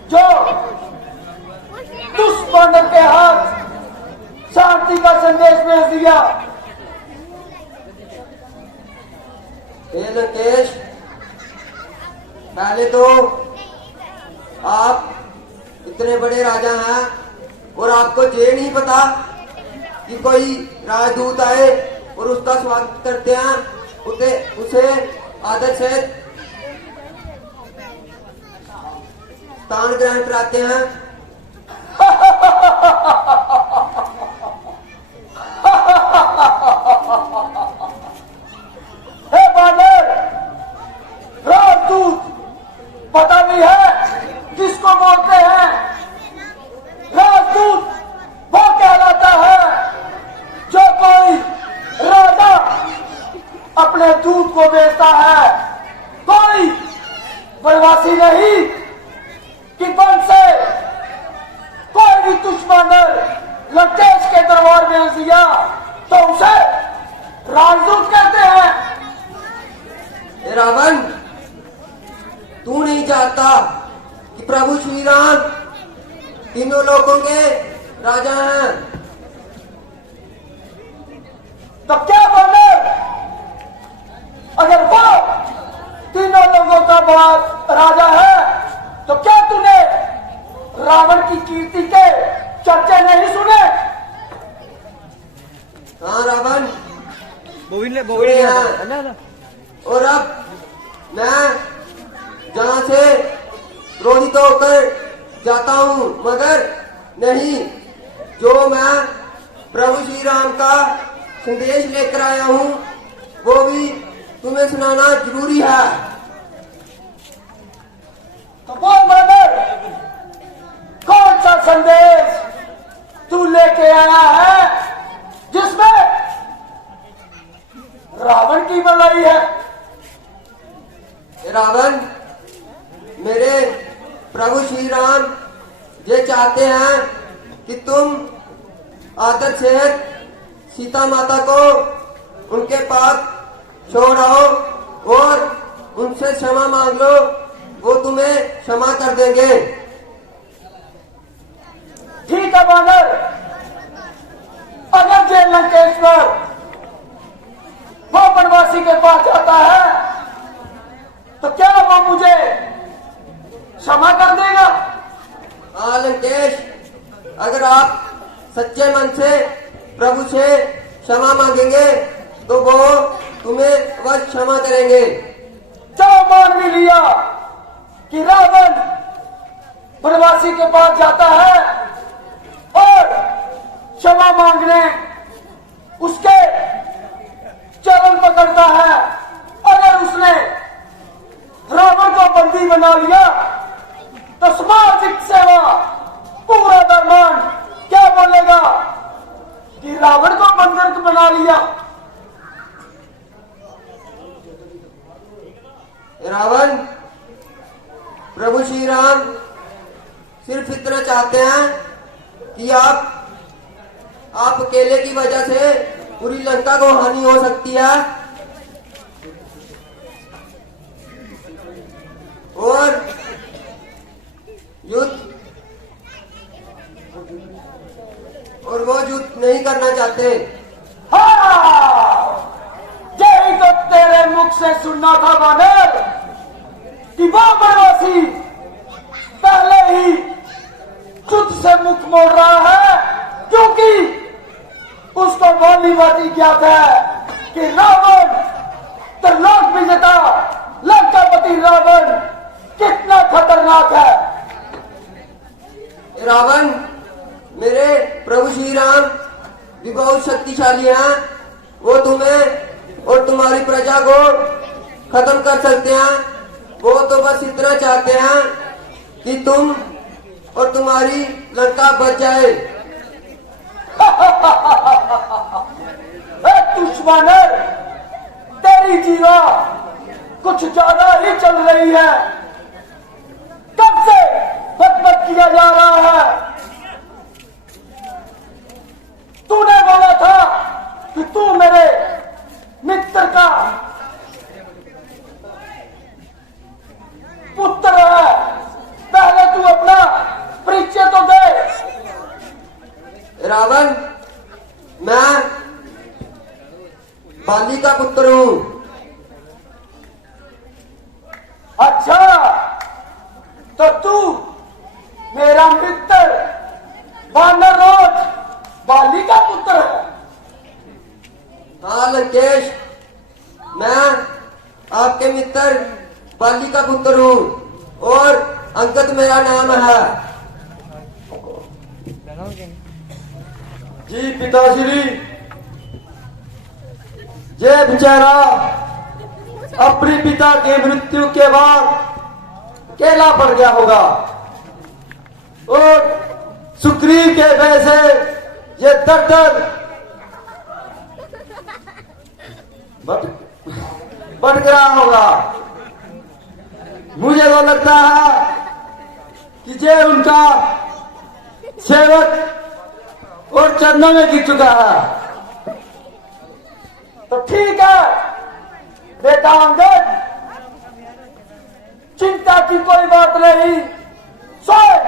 जो दुष्मन के हाथ शांति का संदेश भेज दिया। लंकेश, पहले तो आप इतने बड़े राजा हैं और आपको ये नहीं पता कि कोई राजदूत आए और उसका स्वागत करते हैं, उसे आदर से स्थान ग्रहण कराते हैं। हे बानर, राजदूत पता नहीं है किसको बोलते हैं। राजदूत वो कहलाता है जो कोई राजा अपने दूत को भेजता है, कोई वनवासी नहीं कि वन से कोई भी दुश्मन लंकेश के दरबार भेज दिया तो उसे राजदूत कहते हैं। रावण, तू नहीं चाहता कि प्रभु श्री राम तीनों लोगों के राजा हैं। तो क्या बानर, अगर वो तीनों लोगों का राजा है तो क्या तूने रावण की कीर्ति के चर्चे नहीं सुने? हाँ रावण, सुने हैं। और अब मैं जहां से क्रोधित होकर जाता हूं, मगर नहीं, जो मैं प्रभु श्री राम का संदेश लेकर आया हूं वो भी तुम्हें सुनाना जरूरी है। तो बोल बानर, कौन सा संदेश तू लेके आया है जिसमें रावण की भलाई है? रावण, मेरे प्रभु श्री राम ये चाहते हैं कि तुम आदर से सीता माता को उनके पास छोड़ आओ और उनसे क्षमा मांग लो, वो तुम्हें क्षमा कर देंगे। ठीक है बानर, अगर जय लंकेश्वर वो वनवासी के पास जाता है तो क्या वो मुझे क्षमा कर देगा? हाँ लंकेश, अगर आप सच्चे मन से प्रभु से क्षमा मांगेंगे तो वो तुम्हें अवश्य क्षमा करेंगे। चलो मान भी लिया कि रावण वनवासी के पास जाता है और क्षमा मांगने उसके चरण पकड़ता है। अगर उसने रावण को बंदी बना लिया तो सामाजिक सेवा पूरा दरबार क्या बोलेगा कि रावण को बंदर बना लिया। रावण, प्रभु श्री राम सिर्फ इतना चाहते हैं कि आप अकेले की वजह से पूरी लंका को हानि हो सकती है और युद्ध और वो युद्ध नहीं करना चाहते। हाँ, यही तो तेरे मुख से सुनना था बानर कि वो वनवासी पहले ही युद्ध से मुख मोड़ रहा है, क्योंकि उसको भली भांति ज्ञात है कि रावण त्रिलोक विजेता लंकापति रावण कितना खतरनाक है। रावण, मेरे प्रभु श्री राम भी बहुत शक्तिशाली हैं, वो तुम्हें और तुम्हारी प्रजा को खत्म कर सकते हैं। वो तो बस इतना चाहते हैं कि तुम और तुम्हारी लंका बच जाए। दुश्मन, तेरी जीवा कुछ ज्यादा ही चल रही है। कब से बकबक किया जा रहा है? तूने बोला था कि तू मेरे मित्र का पुत्र है, पहले तू अपना परिचय तो दे। रावण, मैं मैं बाली का पुत्र हूँ। अच्छा, तो तू मेरा मित्र वानरोच बाली का पुत्र है। हाँ लंकेश, मैं आपके मित्र बाली का पुत्र हूँ और अंगद मेरा नाम है। जी पिताश्री, ये बेचारा अपने पिता के मृत्यु के बाद अकेला पड़ गया होगा और सुग्रीव के वजह से ये दर बढ़ गया होगा। मुझे तो लगता है कि ये उनका सेवक और चरणों में गिर चुका है। तो ठीक है बेटा अंगद, चिंता की कोई बात नहीं। स्वयं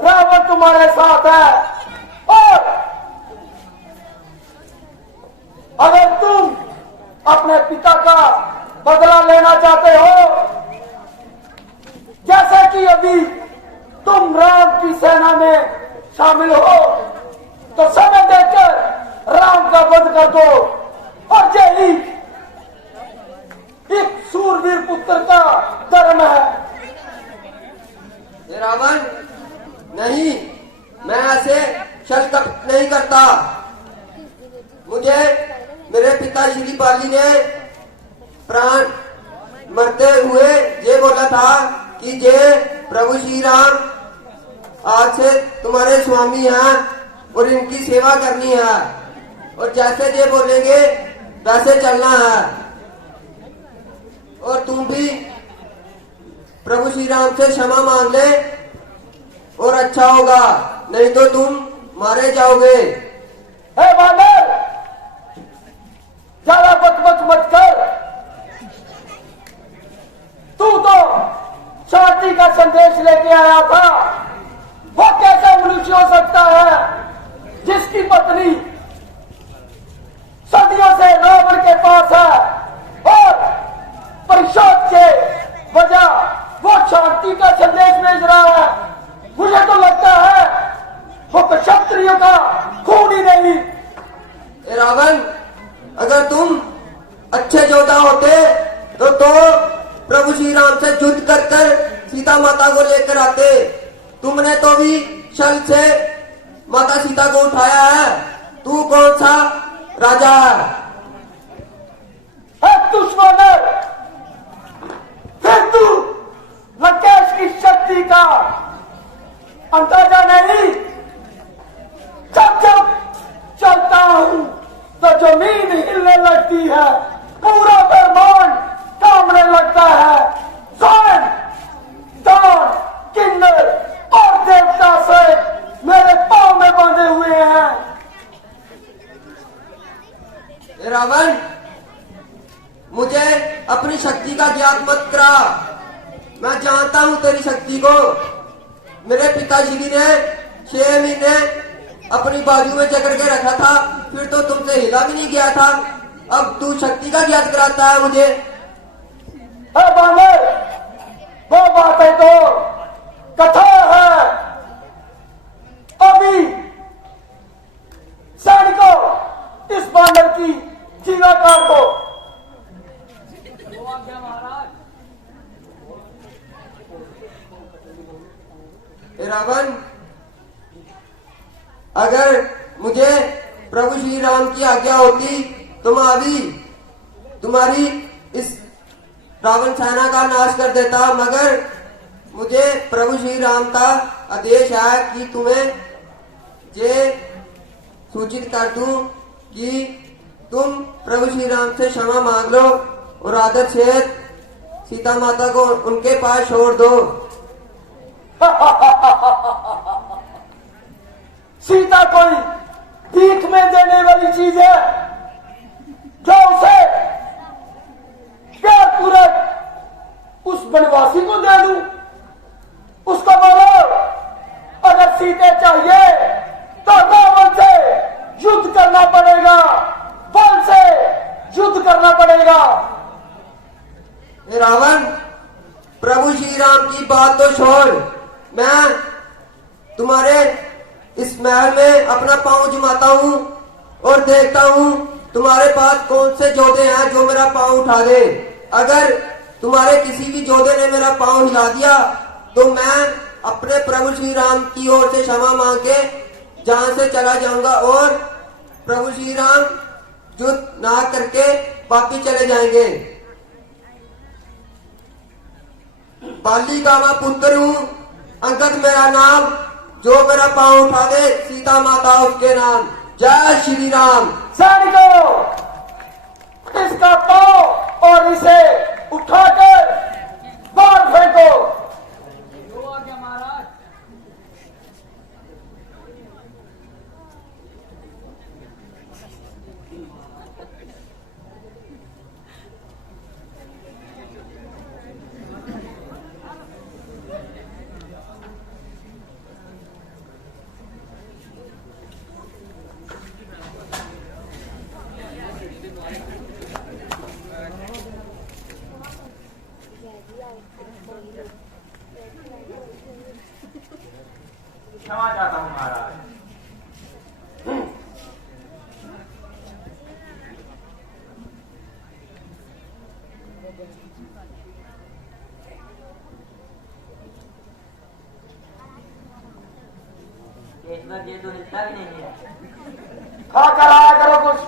रावण तुम्हारे साथ है और अगर तुम अपने पिता का बदला लेना चाहते हो, जैसे कि अभी तुम राम की सेना में शामिल हो, तो समय देकर राम का वध कर दो और यही एक सूरवीर पुत्र का धर्म है। रावण नहीं, मैं ऐसे छल कपट नहीं करता। मुझे मेरे पिता श्री बाली ने प्राण मरते हुए ये बोला था कि ये प्रभु श्री राम आज से तुम्हारे स्वामी हैं और इनकी सेवा करनी है और जैसे ये बोलेंगे वैसे चलना है। और तुम भी प्रभु श्री राम से क्षमा मांग ले और अच्छा होगा, नहीं तो तुम मारे जाओगे। हे वानर, ज्यादा बकबक मत कर। तू तो शांति का संदेश लेके आया था। वो कैसा मनुष्य हो सकता है जिसकी पत्नी सदियों से रावण के पास है और परिषद के वजह वो शांति का संदेश भेज रहा है? मुझे तो लगता है वो क्षत्रियों का खून ही नहीं। रावण, अगर तुम अच्छे योद्धा होते तो प्रभु श्री राम से युद्ध कर सीता माता को लेकर आते। तुमने तो भी छल से माता सीता को उठाया है। तू कौन सा राजा है? दुश्मन, फिर तू लंकेश की शक्ति का अंदाजा नहीं। जब जब चलता हूँ तो जमीन हिलने लगती है, पूरा ब्रह्मांड कांपने लगता है। स्वयं दान, किन्नर और देवता से मेरे पांव में बंधे हुए हैं। रावण, मुझे अपनी शक्ति का ज्ञात मत करा। मैं जानता हूँ तेरी शक्ति को। मेरे पिताजी ने 6 महीने अपनी बाजू में जकड़ के रखा था, फिर तो तुमसे हिला भी नहीं गया था। अब तू शक्ति का ज्ञात कराता है मुझे। बानर, वो बातें तो कथा है। अभी सैनिकों, इस बानर की जीवाकार को रावण, अगर मुझे प्रभु श्री राम की आज्ञा होती तो मैं अभी तुम्हारी इस रावण सेना का नाश कर देता, मगर मुझे प्रभु श्री राम का आदेश है कि तुम्हें ये सूचित कर दूं कि तुम प्रभु श्री राम से क्षमा मांग लो और आदर से सीता माता को उनके पास छोड़ दो। सीता कोई भीख में देने वाली चीज है जो उसे प्यार पूर्वक उस बनवासी को दे दूं? उसको बोलो अगर सीते चाहिए तो रावण से युद्ध करना पड़े। पड़ेगा, बल से युद्ध करना पड़ेगा। ए रावण, प्रभु श्री राम की बात तो छोड़, मैं तुम्हारे इस महल में अपना पांव जमाता हूँ और देखता हूँ तुम्हारे पास कौन से जोधे हैं जो मेरा पांव उठा दे। अगर तुम्हारे किसी भी जोधे ने मेरा पांव हिला दिया तो मैं अपने प्रभु श्री राम की ओर से क्षमा मांग के जहां से चला जाऊंगा और प्रभु श्री राम युद्ध ना करके वापिस चले जाएंगे। बाली का मैं पुत्र हूँ, अंगद मेरा नाम, जो मेरा पांव उठा दे सीता माता उसके नाम। जय श्री राम। सैनिकों, इसका पांव और इसे उठाकर बाहर फेंको। जो आ गया महाराज। क्षमा चाहता हूँ महाराज। इसमें ये तो हिलता भी नहीं है। खा कर आया करो कुछ।